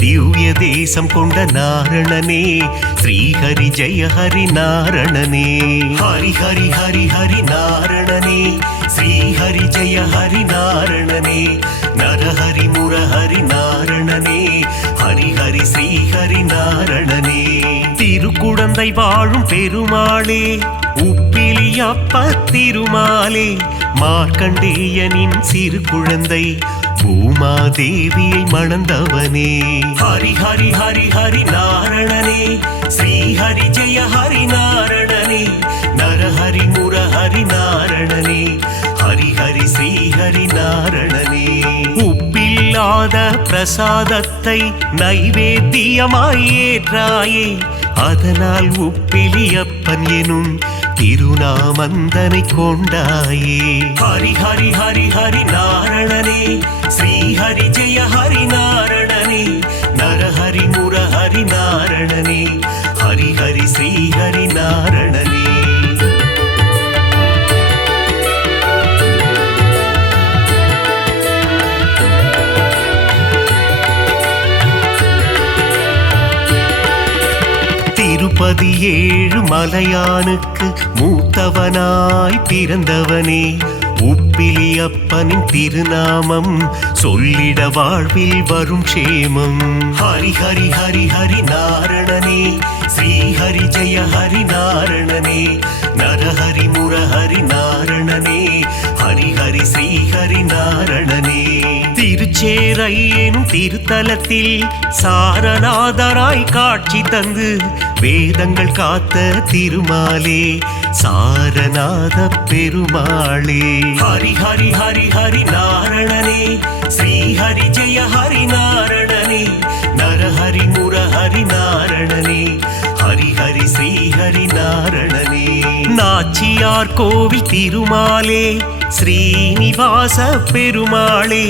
திவ்ய தேசம் கொண்ட நாரணனே ஸ்ரீஹரி ஜெய ஹரி நாரணனே. ஹரி ஹரி ஹரி ஹரி நாரணனே ஸ்ரீஹரி ஜெய ஹரி நாரணனே நரஹரி முரஹரி நாரணனே ஹரி ஹரி ஸ்ரீஹரி நாரணனே. திருக்குடந்தை வாழும் பெருமாளே உப்பிலியப்ப திருமாலே மார்க்கண்டேயனின் சிறு குழந்தை பூமாதேவியை மணந்தவனே. ஹரி ஹரி ஹரி ஹரி நாரணனே ஸ்ரீஹரி ஜெய ஹரி நாரணனே நரஹரி முரஹரி நாரணனே ஹரி ஹரி ஸ்ரீஹரி நாரணனே. உப்பில்லாத பிரசாதத்தை நைவேத்தியமாய் ஏற்றாயே அதனால் உப்பிலியப்பன் எனும் திருநாமந்தனை கொண்டாயே. ஹரி ஹரி ஹரி ஹரி நாரணனே, ஸ்ரீ ஹரி ஜெய ஹரி நாரணனே, நரஹரி முரஹரி நாரணனே, ஹரி ஹரி ஸ்ரீ ஹரி நாரணனே. திருப்பதி ஏழு மலையானுக்கு மூத்தவனாய் பிறந்தவனே, உப்பிலி அப்பனின் திருநாமம் சொல்லிட வாழ்வில் வரும் க்ஷேமம். ஹரி ஹரி ஹரி ஹரி நாரணனே, ஸ்ரீ ஹரி ஜெய ஹரி நாரணனே, நரஹரி முரஹரி நாரணனே, ஹரி ஹரி ஸ்ரீ ஹரி நாரணனே. திருச்சேரை எனும் திருத்தலத்தில் சாரநாதராய் காட்சி தந்து வேதங்கள் காத்த திருமாலே, சாரநாத பெருமாளே. ஹரி ஹரி ஹரி ஹரி நாரணனே, ஸ்ரீ ஹரி ஜெய ஹரி நாரணனே, நரஹரி முரஹரி நாரணனே, ஹரி ஹரி ஸ்ரீ ஹரி நாரணனே. நாச்சியார் கோவில் திருமாலே, ஸ்ரீனிவாச பெருமாளே,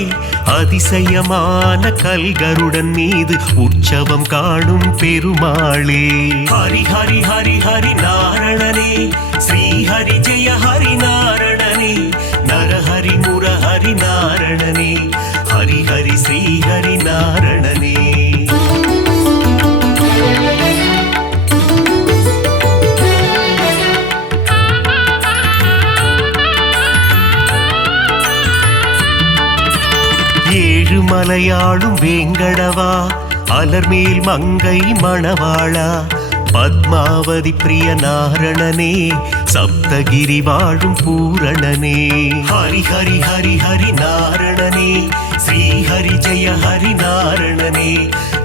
அதிசயமான கல்கருடன் மீது உற்சவம் காணும் பெருமாளே. ஹரி ஹரி ஹரி ஹரி நாரணனே, ஸ்ரீ ஹரி ஜெய ஹரி நாரணனே, நரஹரி முரஹரி நாரணனே, ஹரி ஹரி ஸ்ரீ ஹரி நாரணனே. ஏழுமலையாளும் வேங்கடவா, அலர்மேல் மங்கை மணவாளா, பத்மாவதி பிரிய நாரணனே, சப்தகிரி வாழும் பூரணனே. ஹரி ஹரி ஹரி ஹரி நாரணனே, ஸ்ரீ ஹரி ஜெய ஹரி நாரணனே,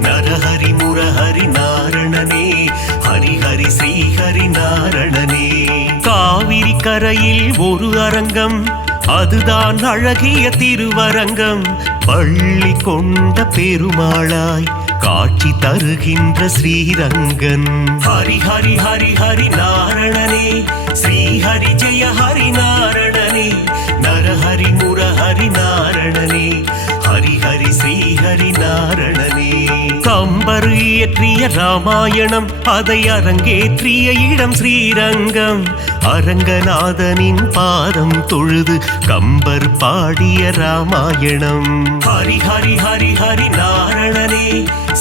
நரஹரி முரஹரி நாரணனே, ஹரி ஹரி ஸ்ரீ ஹரி நாரணனே. காவிரி கரையில் ஒரு அரங்கம், அதுதான் அழகிய திருவரங்கம், பள்ளி கொண்ட பெருமாளாய் காட்சி தருகின்ற ஸ்ரீரங்கன். ஹரி ஹரி ஹரி ஹரி நாரணனே, ஸ்ரீ ஹரி ஜெய ஹரி நாரணனே, நரஹரி முரஹரி நாரணனே, ஹரி ஹரி ஸ்ரீ ஹரி நாரணனே. கம்பர் இயற்றிய ராமாயணம், அதை அரங்கேற்றிய இடம் ஸ்ரீரங்கம், அரங்கநாதனின் பாதம் தொழுது கம்பர் பாடிய ராமாயணம். ஹரி ஹரி ஹரி ஹரி நாரணனே,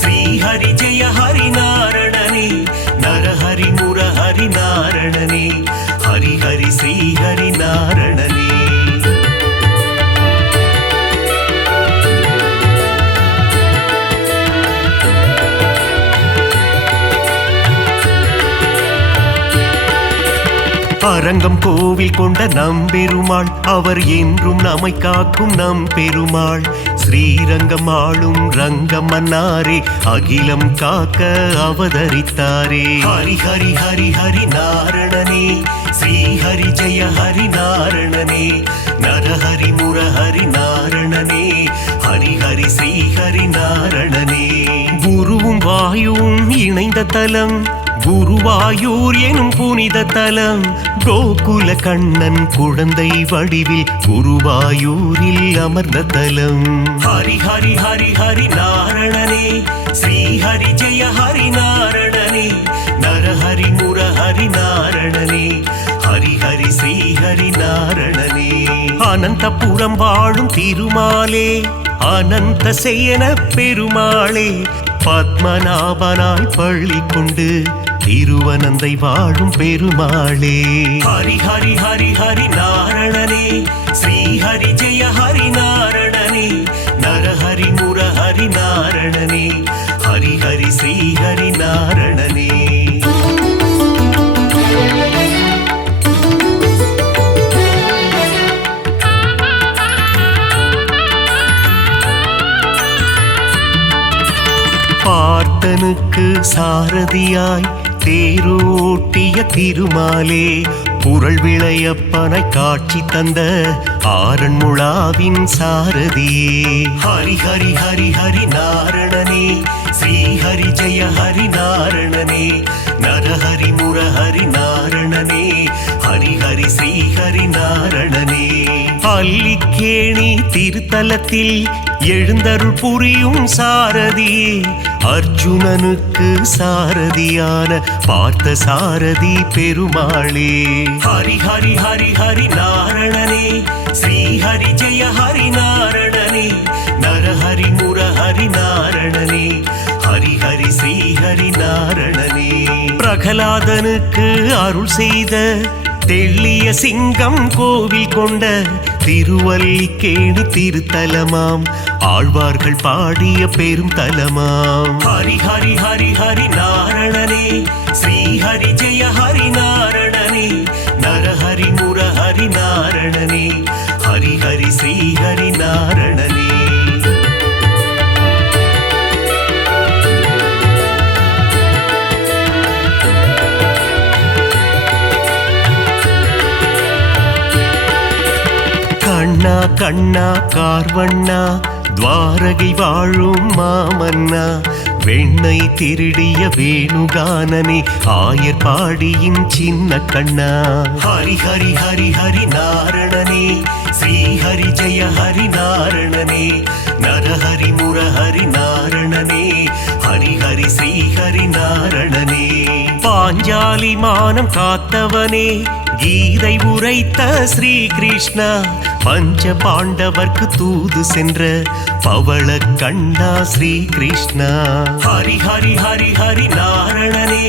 ஸ்ரீ ஹரி ஜெய ஹரி நாரணனே, நரஹரி முரஹரி நாரணனே, ஹரி ஹரி ஸ்ரீ ஹரி நாரணனே. அரங்கம் கோவில் கொண்ட நம்பெருமாள், அவர் என்றும் நம்மை காக்கும் நம் பெருமாள். ஸ்ரீரங்கம் ஆளும் ரங்கம் மன்னாரே, அகிலம் காக்க அவதரித்தாரே. ஹரி ஹரி ஹரி ஹரி நாரணனே, ஸ்ரீ ஹரி ஜெய ஹரி நாரணனே, நரஹரி முரஹரி நாரணனே, ஹரி ஹரி ஸ்ரீ ஹரி நாரணனே. குருவும் வாயுவும் இணைந்த தலம், குருவாயூர் எனும் புனித தலம், கோகுல கண்ணன் குழந்தை வடிவில் குருவாயூரில் அமர்ந்த தலம். ஹரி ஹரி ஹரி ஹரி நாரணனே, ஸ்ரீ ஹரி ஜெய ஹரி நாரணனே, நரஹரி முரஹரி நாரணனே, ஹரி ஹரி ஸ்ரீ ஹரி நாரணனே. அனந்தபுரம் வாழும் திருமாலே, அனந்த சேன பெருமாளே, பத்மநாபனாய் பள்ளி கொண்டு திருவனந்தை வாழும் பெருமாளே. ஹரி ஹரி ஹரி ஹரி நாரணனே, ஸ்ரீ ஹரி ஜெய ஹரி நாரணனே, நரஹரி முரஹரி நாரணனே, ஹரி ஹரி ஸ்ரீ ஹரி நாரணனே. பார்த்தனுக்கு சாரதியாய் தேரோட்டிய திருமாலே, புரள் விளையப்பனை காட்சி தந்த ஆரண்முழாவின் சாரதியே. ஹரி ஹரி ஹரி ஹரி நாரணனே, ஸ்ரீ ஹரி ஜெய ஹரி நாரணனே, நரஹரி முரஹரி நாரணனே, ஹரி ஸ்ரீ ஹரி நாரணனே. அல்லிக்கேணி திருத்தலத்தில் எழுந்தருள் புரியும் சாரதியே, அர்ஜுனனுக்கு சாரதியான பார்த்த சாரதி பெருமாளே. ஹரி ஹரி ஹரி ஹரி நாரணனே, ஸ்ரீ ஹரி ஜெய ஹரி நாரணனே, நரஹரி முரஹரி நாரணனே, ஹரி ஹரி ஸ்ரீ ஹரி நாரணனே. பிரகலாதனுக்கு அருள் செய்த தெள்ளிய சிங்கம் கோவில் கொண்ட திருவல்லிக்கேணி திருத்தலமாம், ஆழ்வார்கள் பாடிய பெரும் தலமாம். ஹரி ஹரி ஹரி ஹரி நாரணனே, ஸ்ரீ ஹரி ஜெய ஹரி நாரணனே, நரஹரி முரஹரி நாரணனே, ஹரி ஹரி ஸ்ரீ ஹரி நாரணனே. கண்ணா கண்ணா கார்வண்ணா, துவாரகை வாழும் மாமன்னா, வெண்ணை திருடிய வேணுகானனே, ஆயர் பாடியின் சின்ன கண்ணா. ஹரி ஹரி ஹரி ஹரி நாரணனே, ஸ்ரீ ஹரி ஜெய ஹரி நாரணனே, நரஹரி முரஹரி நாரணனே, ஹரி ஹரி ஸ்ரீ ஹரி நாரணனே. பாஞ்சாலி மானம் காத்தவனே, கீதை உரைத்த ஸ்ரீ கிருஷ்ணா, பஞ்ச பாண்டவர்க்கு தூது சென்ற பவள கண்ணா ஸ்ரீ கிருஷ்ணா. ஹரி ஹரி ஹரி ஹரி நாரணனே,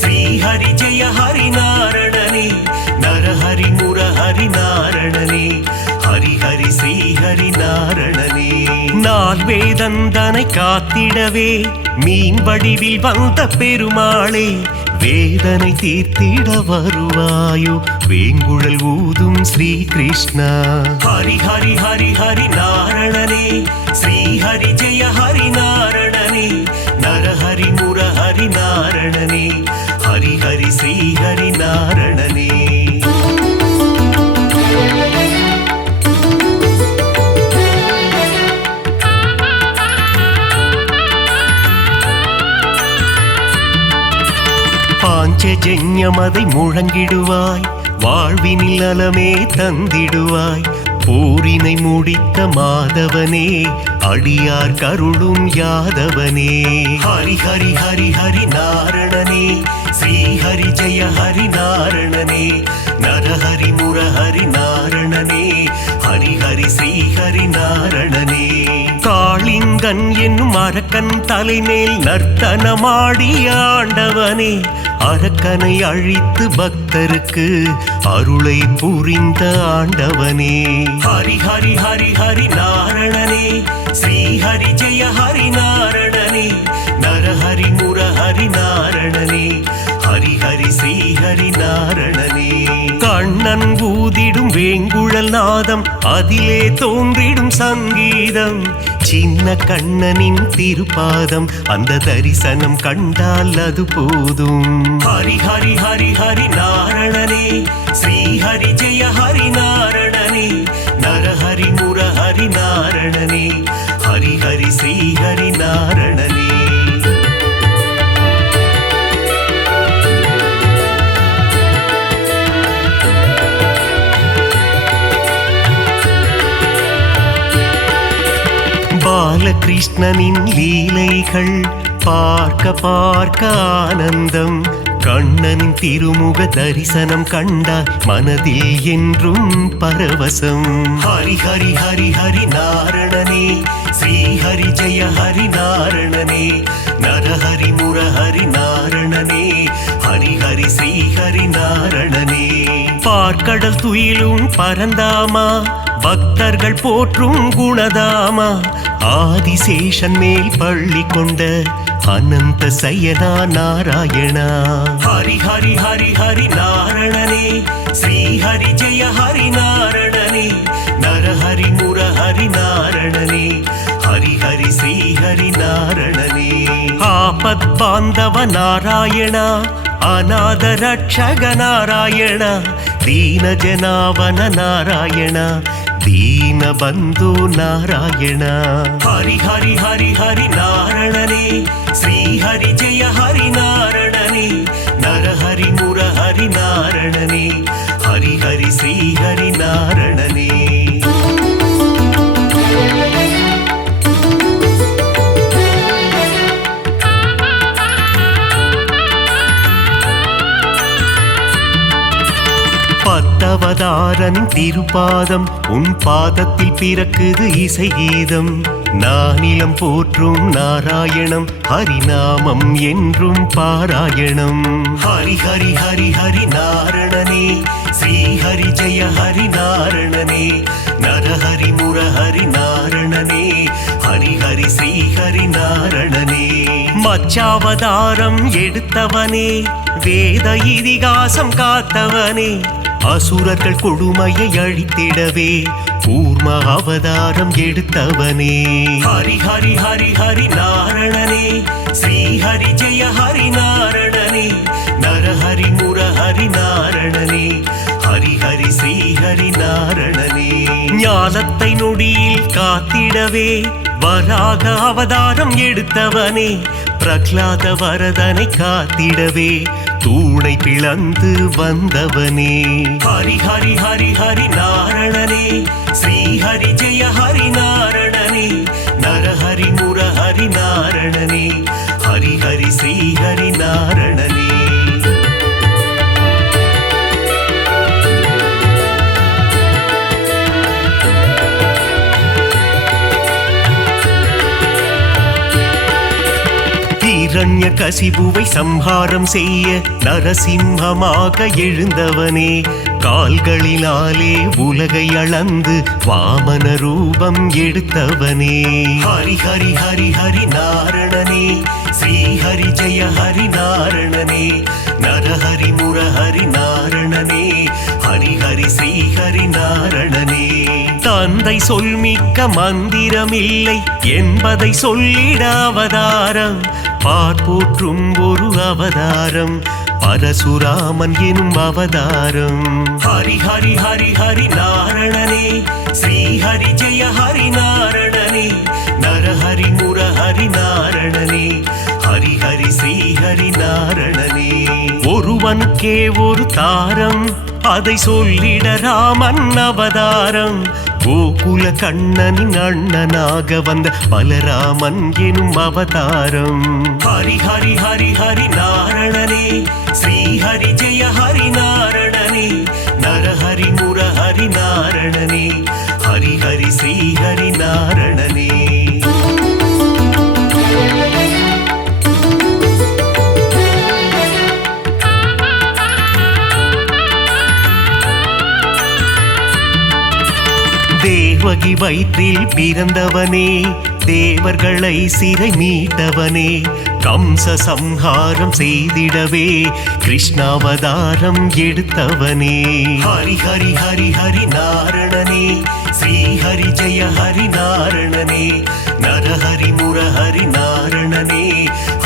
ஸ்ரீ ஹரி ஜெய ஹரி நாரணனே, நரஹரி முரஹரி நாரணனே, ஹரி ஹரி ஸ்ரீ ஹரி நாரணனே. நால் வேதந்தனை காத்திடவே மீன் வடிவில் வந்த பெருமாளே, வேதனை தீர்த்திட வருவாயோ வேங்குழல் ஊதும் ஸ்ரீ கிருஷ்ணா. ஹரி ஹரி ஹரி ஹரி நாரணனே, ஸ்ரீ ஹரி ஜெய ஹரி நாரணனே, நரஹரி முரஹரி நாரணனே, ஹரி ஹரி ஸ்ரீ ஹரி நாரணனே. பாஞ்சஜன்யமதை முழங்கிடுவாய், வாழ்வினில் நலமே தந்திடுவாய், போரினை முடித்த மாதவனே, அடியார் கருளும் யாதவனே. ஹரி ஹரி ஹரி ஹரி நாரணனே, ஸ்ரீ ஹரி ஜெய ஹரி நாரணனே, நரஹரி முரஹரி நாரணனே, ஹரி ஹரி ஸ்ரீ ஹரி நாரணனே. காளிங்கன் என்னும் அரக்கன் தலைமேல் நர்த்தனமாடி ஆண்டவனே, அரக்கனை அழித்து பக்தருக்கு அருளை புரிந்த ஆண்டவனே. ஹரி ஹரி ஹரி ஹரி நாரணனே, ஸ்ரீ ஹரி ஜெய ஹரி நாரணனே, நரஹரி முரஹரி நாரணனே, ஹரி ஹரி ஸ்ரீ ஹரி நாரணனே. கண்ணன் ஊதிடும் வேங்குழல் நாதம், அதிலே தோன்றிடும் சங்கீதம், சின்ன கண்ணனின் திருப்பாதம், அந்த தரிசனம் கண்டால் அது போதும். ஹரி ஹரி ஹரி ஹரி நாரணனே, ஸ்ரீ ஹரி ஜெய ஹரி நாரணனே, நரஹரி முரஹரி நாரணனே, ஹரி ஹரி ஸ்ரீ ஹரி நாரணனே. பாலகிருஷ்ணனின் லீலைகள் பார்க்க பார்க்க ஆனந்தம், கண்ணனின் திருமுக தரிசனம் கண்டால் மனதில் என்றும் பரவசம். ஹரி ஹரி ஹரி ஹரி நாரணனே, ஸ்ரீ ஹரி ஜெய ஹரி நாரணனே, நரஹரி முரஹரி நாரணனே, ஹரி ஹரி ஸ்ரீ ஹரி நாரணனே. பார்க்கடல் துயிலும் பரந்தாமா, பக்தர்கள் போற்றும் குணதாமா, ஆதிசேஷன் மேல் பள்ளி கொண்ட அனந்த சயனா நாராயணா. ஹரி ஹரி ஹரி ஹரி நாரணனே, ஸ்ரீ ஹரி ஜெய ஹரி நாரணனே, நரஹரி முரஹரி நாரணனே, ஹரி ஹரி ஸ்ரீ ஹரி நாரணனே. ஆபத் பாந்தவ நாராயணா, அநாத ரட்சக நாராயணா, தீன ஜனாவன நாராயணா, தீன பந்து நாராயணா. ஹரி ஹரி ஹரி ஹரி நாரணனே, ஸ்ரீ ஹரி ஜெய ஹரி நாரணனே, நரஹரி முரஹரி நாரணனே, ஹரி ஹரி ஹரி ஸ்ரீ ஹரி நாரணனே. பத்தவதாரனின் திருப்பாதம் உன் பாதத்தில் பிறக்குது இசை கீதம். நானிலம் போற்றும் நாராயணம் ஹரிநாமம் என்றும் பாராயணம். ஹரி ஹரி ஹரி ஹரி நாரணனே ஸ்ரீ ஹரி ஜெய ஹரி நாரணனே. நரஹரி முரஹரி நாரணனே ஹரி ஹரி ஸ்ரீ ஹரி நாரணனே. மச்சாவதாரம் எடுத்தவனே வேத இதிகாசம் காத்தவனே. அசுரர்கள் கொடுமையை அழித்திடவே கூர்ம அவதாரம் எடுத்தவனே. ஹரி ஹரி ஹரி ஹரி நாரணனே ஸ்ரீ ஹரி ஜெய ஹரி நாரணனே. நரஹரி முரஹரி நாரணனே ஹரி ஹரி ஸ்ரீ ஹரி நாரணனே. ஞானத்தை நொடியில் காத்திடவே வராக அவதாரம் எடுத்தவனே. பிரகலாத வரதனை காத்திடவே தூணை பிளந்து வந்தவனே. ஹரி ஹரி ஹரி ஹரி நாரணனே ஸ்ரீ ஹரி ஜெய ஹரி நாரணனே. நரஹரி முரஹரி நாரணனே ஹரி ஹரி ஸ்ரீ ஹரி நாரணனே. இரண்ய கசிபுவை சம்ஹாரம் செய்ய நரசிம்மமாக எழுந்தவனே. கால்களினாலே உலகை அளந்து வாமன ரூபம் எடுத்தவனே. ஹரி ஹரி ஹரி ஹரி நாரணனே ஸ்ரீ ஹரி ஜெய ஹரி நாரணனே. நரஹரி முரஹரி நாரணனே ஹரி ஹரி ஸ்ரீ ஹரி நாரணனே. தந்தை சொல்மிக்க மந்திரமில்லை என்பதை சொல்லிட அவதாரம். பார்ப்போற்றும் ஒரு அவதாரம் பரசுராமன் எனும் அவதாரம். ஹரி ஹரி ஹரி ஹரி நாரணனே ஸ்ரீ ஹரி ஜெய ஹரி நாரணனே. நரஹரி முரஹரி நாரணனே ஹரி ஹரி ஸ்ரீ ஹரி நாரணனே. ஒருவனுக்கே ஒரு தாரம் அதை சொல்லிட ராமன் அவதாரம். கோகுல கண்ணனின் அண்ணனாக வந்த பலராமன் எனும் அவதாரம். ஹரி ஹரி ஹரி ஹரி நாரணனே ஸ்ரீ ஹரி ஜெய ஹரி நாரணனே. நரஹரி முரஹரி நாரணனே ஹரி ஹரி ஸ்ரீ ஹரி நாரணனே. தேவகி வயிற்றில் பிறந்தவனே தேவர்களை சிறை மீட்டவனே. கம்ச சம்ஹாரம் செய்திடவே கிருஷ்ணாவதாரம் எடுத்தவனே. ஹரி ஹரி ஹரி ஹரி நாரணனே ஸ்ரீ ஹரி ஜெய ஹரி நாரணனே. நரஹரி முரஹரி நாரணனே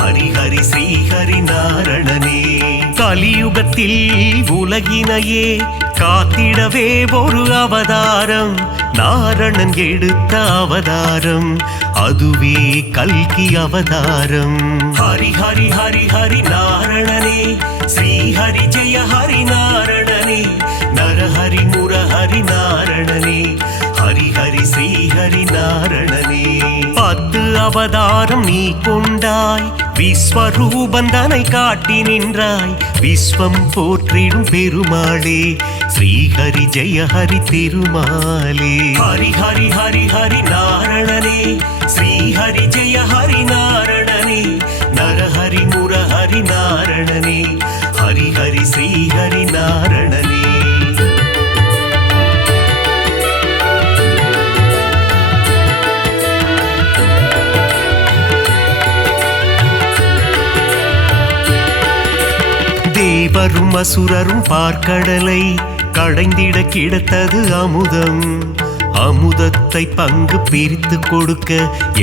ஹரி ஹரி ஸ்ரீ ஹரி நாரணனே. கலியுகத்தில் உலகினையே காத்திடவே ஒரு அவதாரம் நாரணன் எடுத்த அவதாரம். அதுவே கல்கி அவதாரம். ஹரி ஹரி ஹரி ஹரி நாரணனே ஸ்ரீ ஹரி ஜெய ஹரி நாரணனே. நரஹரி முரஹரி நாரணனே ஹரி ஹரி ஸ்ரீ ஹரி நாரணனே. 10 அவதாரம் நீ கொண்டாய் விஸ்வரூபந்தனை காட்டி நின்றாய். விஸ்வம் போற்றிடும் பெருமாளே ஸ்ரீ ஹரி ஜெய ஹரி திருமாலே. ஹரி ஹரி ஹரி ஹரி நாரணனே ஸ்ரீ ஹரி ஜெய ஹரி நாரணனே. நரஹரி முரஹரி நாரணனே ஹரி ஹரி ஸ்ரீ ஹரி நாரணனே. தேவரும் அசுரரும் பார்க்கடலை கடைந்திட கிடைத்தது அமுதம். அமுதத்தை பங்கு பிரித்து கொடுக்க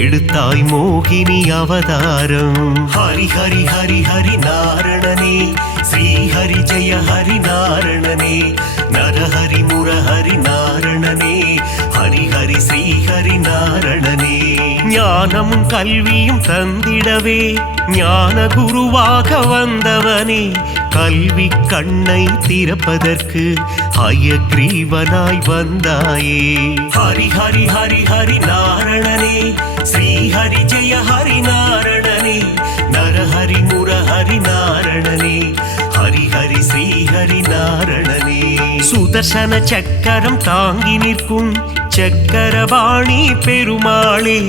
எடுத்தாய் மோகினி அவதாரம். ஹரி ஹரி ஹரி ஹரி நாரணனே ஸ்ரீ ஹரி ஜெய ஹரி நாரணனே. நரஹரி முரஹரி நாரணனே ஹரி ஹரி ஸ்ரீ ஹரி நாரணனே. ஞானமும் கல்வியும் தந்திடவே ஞான குருவாக வந்தவனே, கல்வி கண்ணை திறப்பதற்கு ஹயக்ரீவனாய் வந்தாயே. ஹரி ஹரி ஹரி ஹரி நாரணனே, ஸ்ரீ ஹரி ஜெய ஹரி நாரணனே, நரஹரி முரஹரி நாரணனே, ஹரி ஹரி ஸ்ரீ ஹரி நாரணனே. சுதர்சன சக்கரம் தாங்கி நிற்கும் சக்கரபாணி பெருமாளே,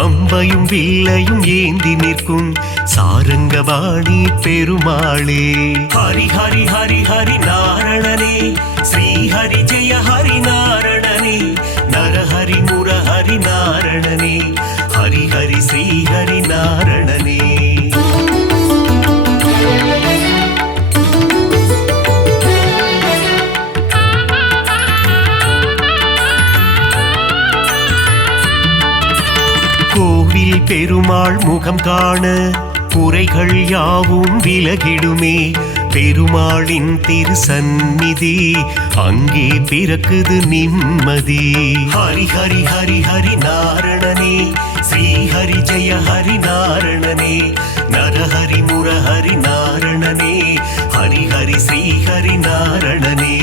அம்பையும் வில்லையும் ஏந்தி நிற்கும் சாரங்கபாணி பெருமாளே. ஹரி ஹரி ஹரி ஹரி நாரணனே, ஸ்ரீ ஹரி ஜெய ஹரி நாரணனே, நரஹரி முரஹரி நாரணனே, ஹரி ஹரி ஸ்ரீ ஹரி நாரணனே. கோவில் பெருமாள் முகம் காண குறைகள் யாவும் விலகிடுமே, பெருமாளின் திருசந்நிதி அங்கே பிறக்குது நிம்மதி. ஹரி ஹரி ஹரி ஹரி நாரணனே, ஸ்ரீ ஹரி ஜெய ஹரி நாரணனே, நரஹரி முரஹரி நாரணனே, ஹரி ஹரி ஸ்ரீ ஹரி நாரணனே.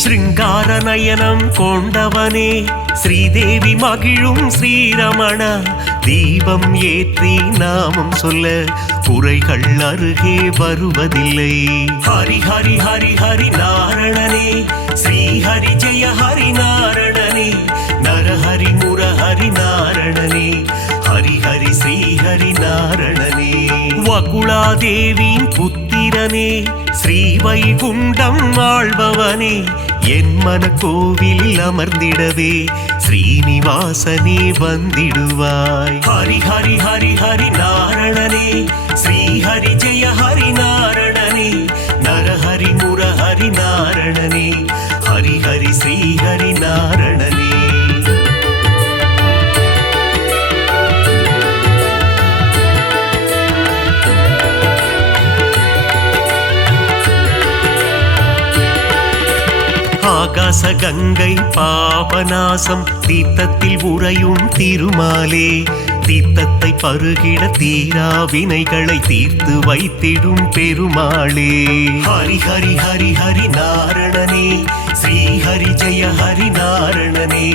ஸ்ருங்கார நயனம் கொண்டவனே, ஸ்ரீதேவி மகிழும் ஸ்ரீரமண, தீபம் ஏற்றி நாமம் சொல்ல குறைகள் அருகே வருவதில்லை. ஹரி ஹரி ஹரி ஹரி நாரணனே, ஸ்ரீ ஹரி ஜெய ஹரி நாரணனே, நரஹரி முரஹரி நாரணனே, ஹரி ஹரி ஸ்ரீ ஹரி நாரணனே. வகுளாதேவியின் புத்திரனே, ஸ்ரீ வைகுண்டம் ஆள்பவனே, என் மன கோவிலில் அமர்ந்திடவே ஸ்ரீனிவாசனே வந்திடுவாய். ஹரி ஹரி ஹரி ஹரி நாரணனே, ஸ்ரீ ஹரி ஜெய ஹரி நாரணனே, நரஹரி முரஹரி நாரணனே, ஹரி ஹரி ஸ்ரீ ஹரி நாரணனே. ஆகாச கங்கை பாபநாசம் தீர்த்தத்தில் உறையும் திருமாலே, தீர்த்தத்தை பருகிட தீரா வினைகளை தீர்த்து வைத்திடும் பெருமாளே. ஹரி ஹரி ஹரி ஹரி நாரணனே, ஸ்ரீ ஹரி ஜெய ஹரி நாரணனே,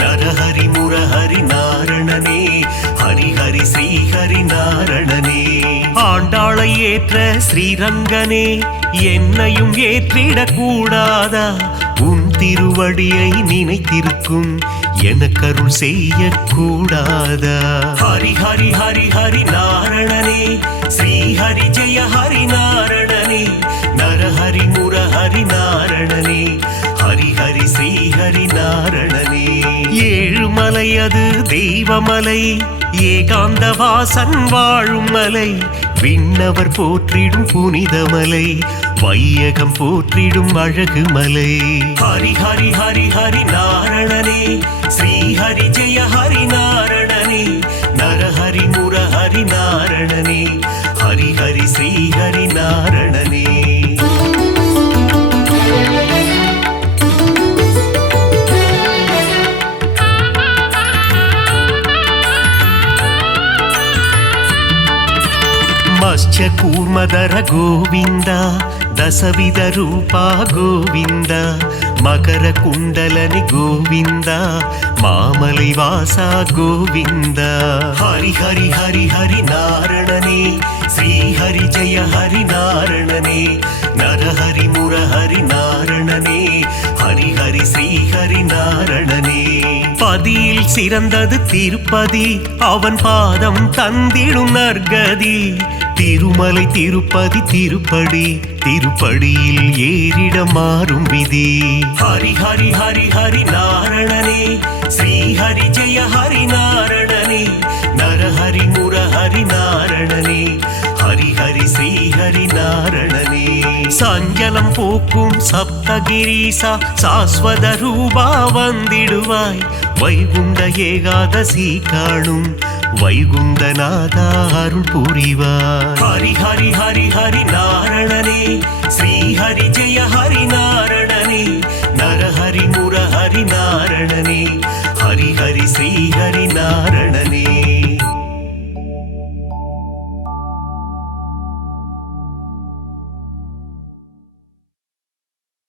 நரஹரி முரஹரி நாரணனே, ஹரி ஹரி ஸ்ரீ ஹரி நாரணனே. ஆண்டாளை ஏற்ற ஸ்ரீரங்கனே, என்னையும் ஏற்றிடக் கூடாதா, உன் திருவடியை நினைத்திருக்கும் எனக்கருள் செய்யக்கூடாதா. ஹரி ஹரி ஹரி ஹரி நாரணனே, ஸ்ரீ ஹரி ஜெய ஹரி நாரணனே, நரஹரி முரஹரி நாரணனே, ஹரி ஹரி ஸ்ரீ ஹரி நாரணனே. ஏழுமலை அது தெய்வமலை, ஏகாந்த வாசன் வாழும் மலை, விண்ணவர் போற்றிடும் புனிதமலை, வையகம் போற்றிடும் அழகு மலை. ஹரி ஹரி ஹரி ஹரி நாரணனே, ஸ்ரீ ஹரி ஜெய ஹரி நாரணனே, நரஹரி முரஹரி நாரணனே, ஹரி ஹரி ஸ்ரீ ஹரி நாரணனே. மத்ஸ்ய கூர்மதர கோவிந்தா, தசவித ரூபா கோவிந்தா, மகர குண்டலனி கோவிந்தா, மாமலை வாசா கோவிந்தா. ஹரி ஹரி ஹரி ஹரி நாரணனே, ஸ்ரீ ஹரி ஜெய ஹரி நாரணனே, நரஹரி முரஹரி நாரணனே, ஹரி ஹரி ஸ்ரீ ஹரி நாரணனே. பதியில் சிறந்தது திருப்பதி, அவன் பாதம் தந்திடும் நற்கதி, திருமலை திருப்பதி திருப்படி, திருப்படியில் ஏறிட மாறும் விதி. ஹரி ஹரி ஹரி ஹரி நாரணனே, ஸ்ரீ ஹரி ஜெய ஹரி நாரணனே, நரஹரி முரஹரி நாரணனே, ஹரி ஹரி ஸ்ரீ ஹரி நாரணனே. சஞ்சலம் போக்கும் சப்தகிரீசா, சாஸ்வத ரூபா வந்திடுவாய், வைகுண்ட ஏகாதசி காணும் வைகுந்தநாதா அருள் புரிவாய். ஹரி ஹரி ஹரி ஹரி நாரணனே, ஸ்ரீ ஹரி ஜெய ஹரி நாரணனே, நரஹரி முரஹரி நாரணனே, ஹரி ஸ்ரீ ஹரி நாரணனே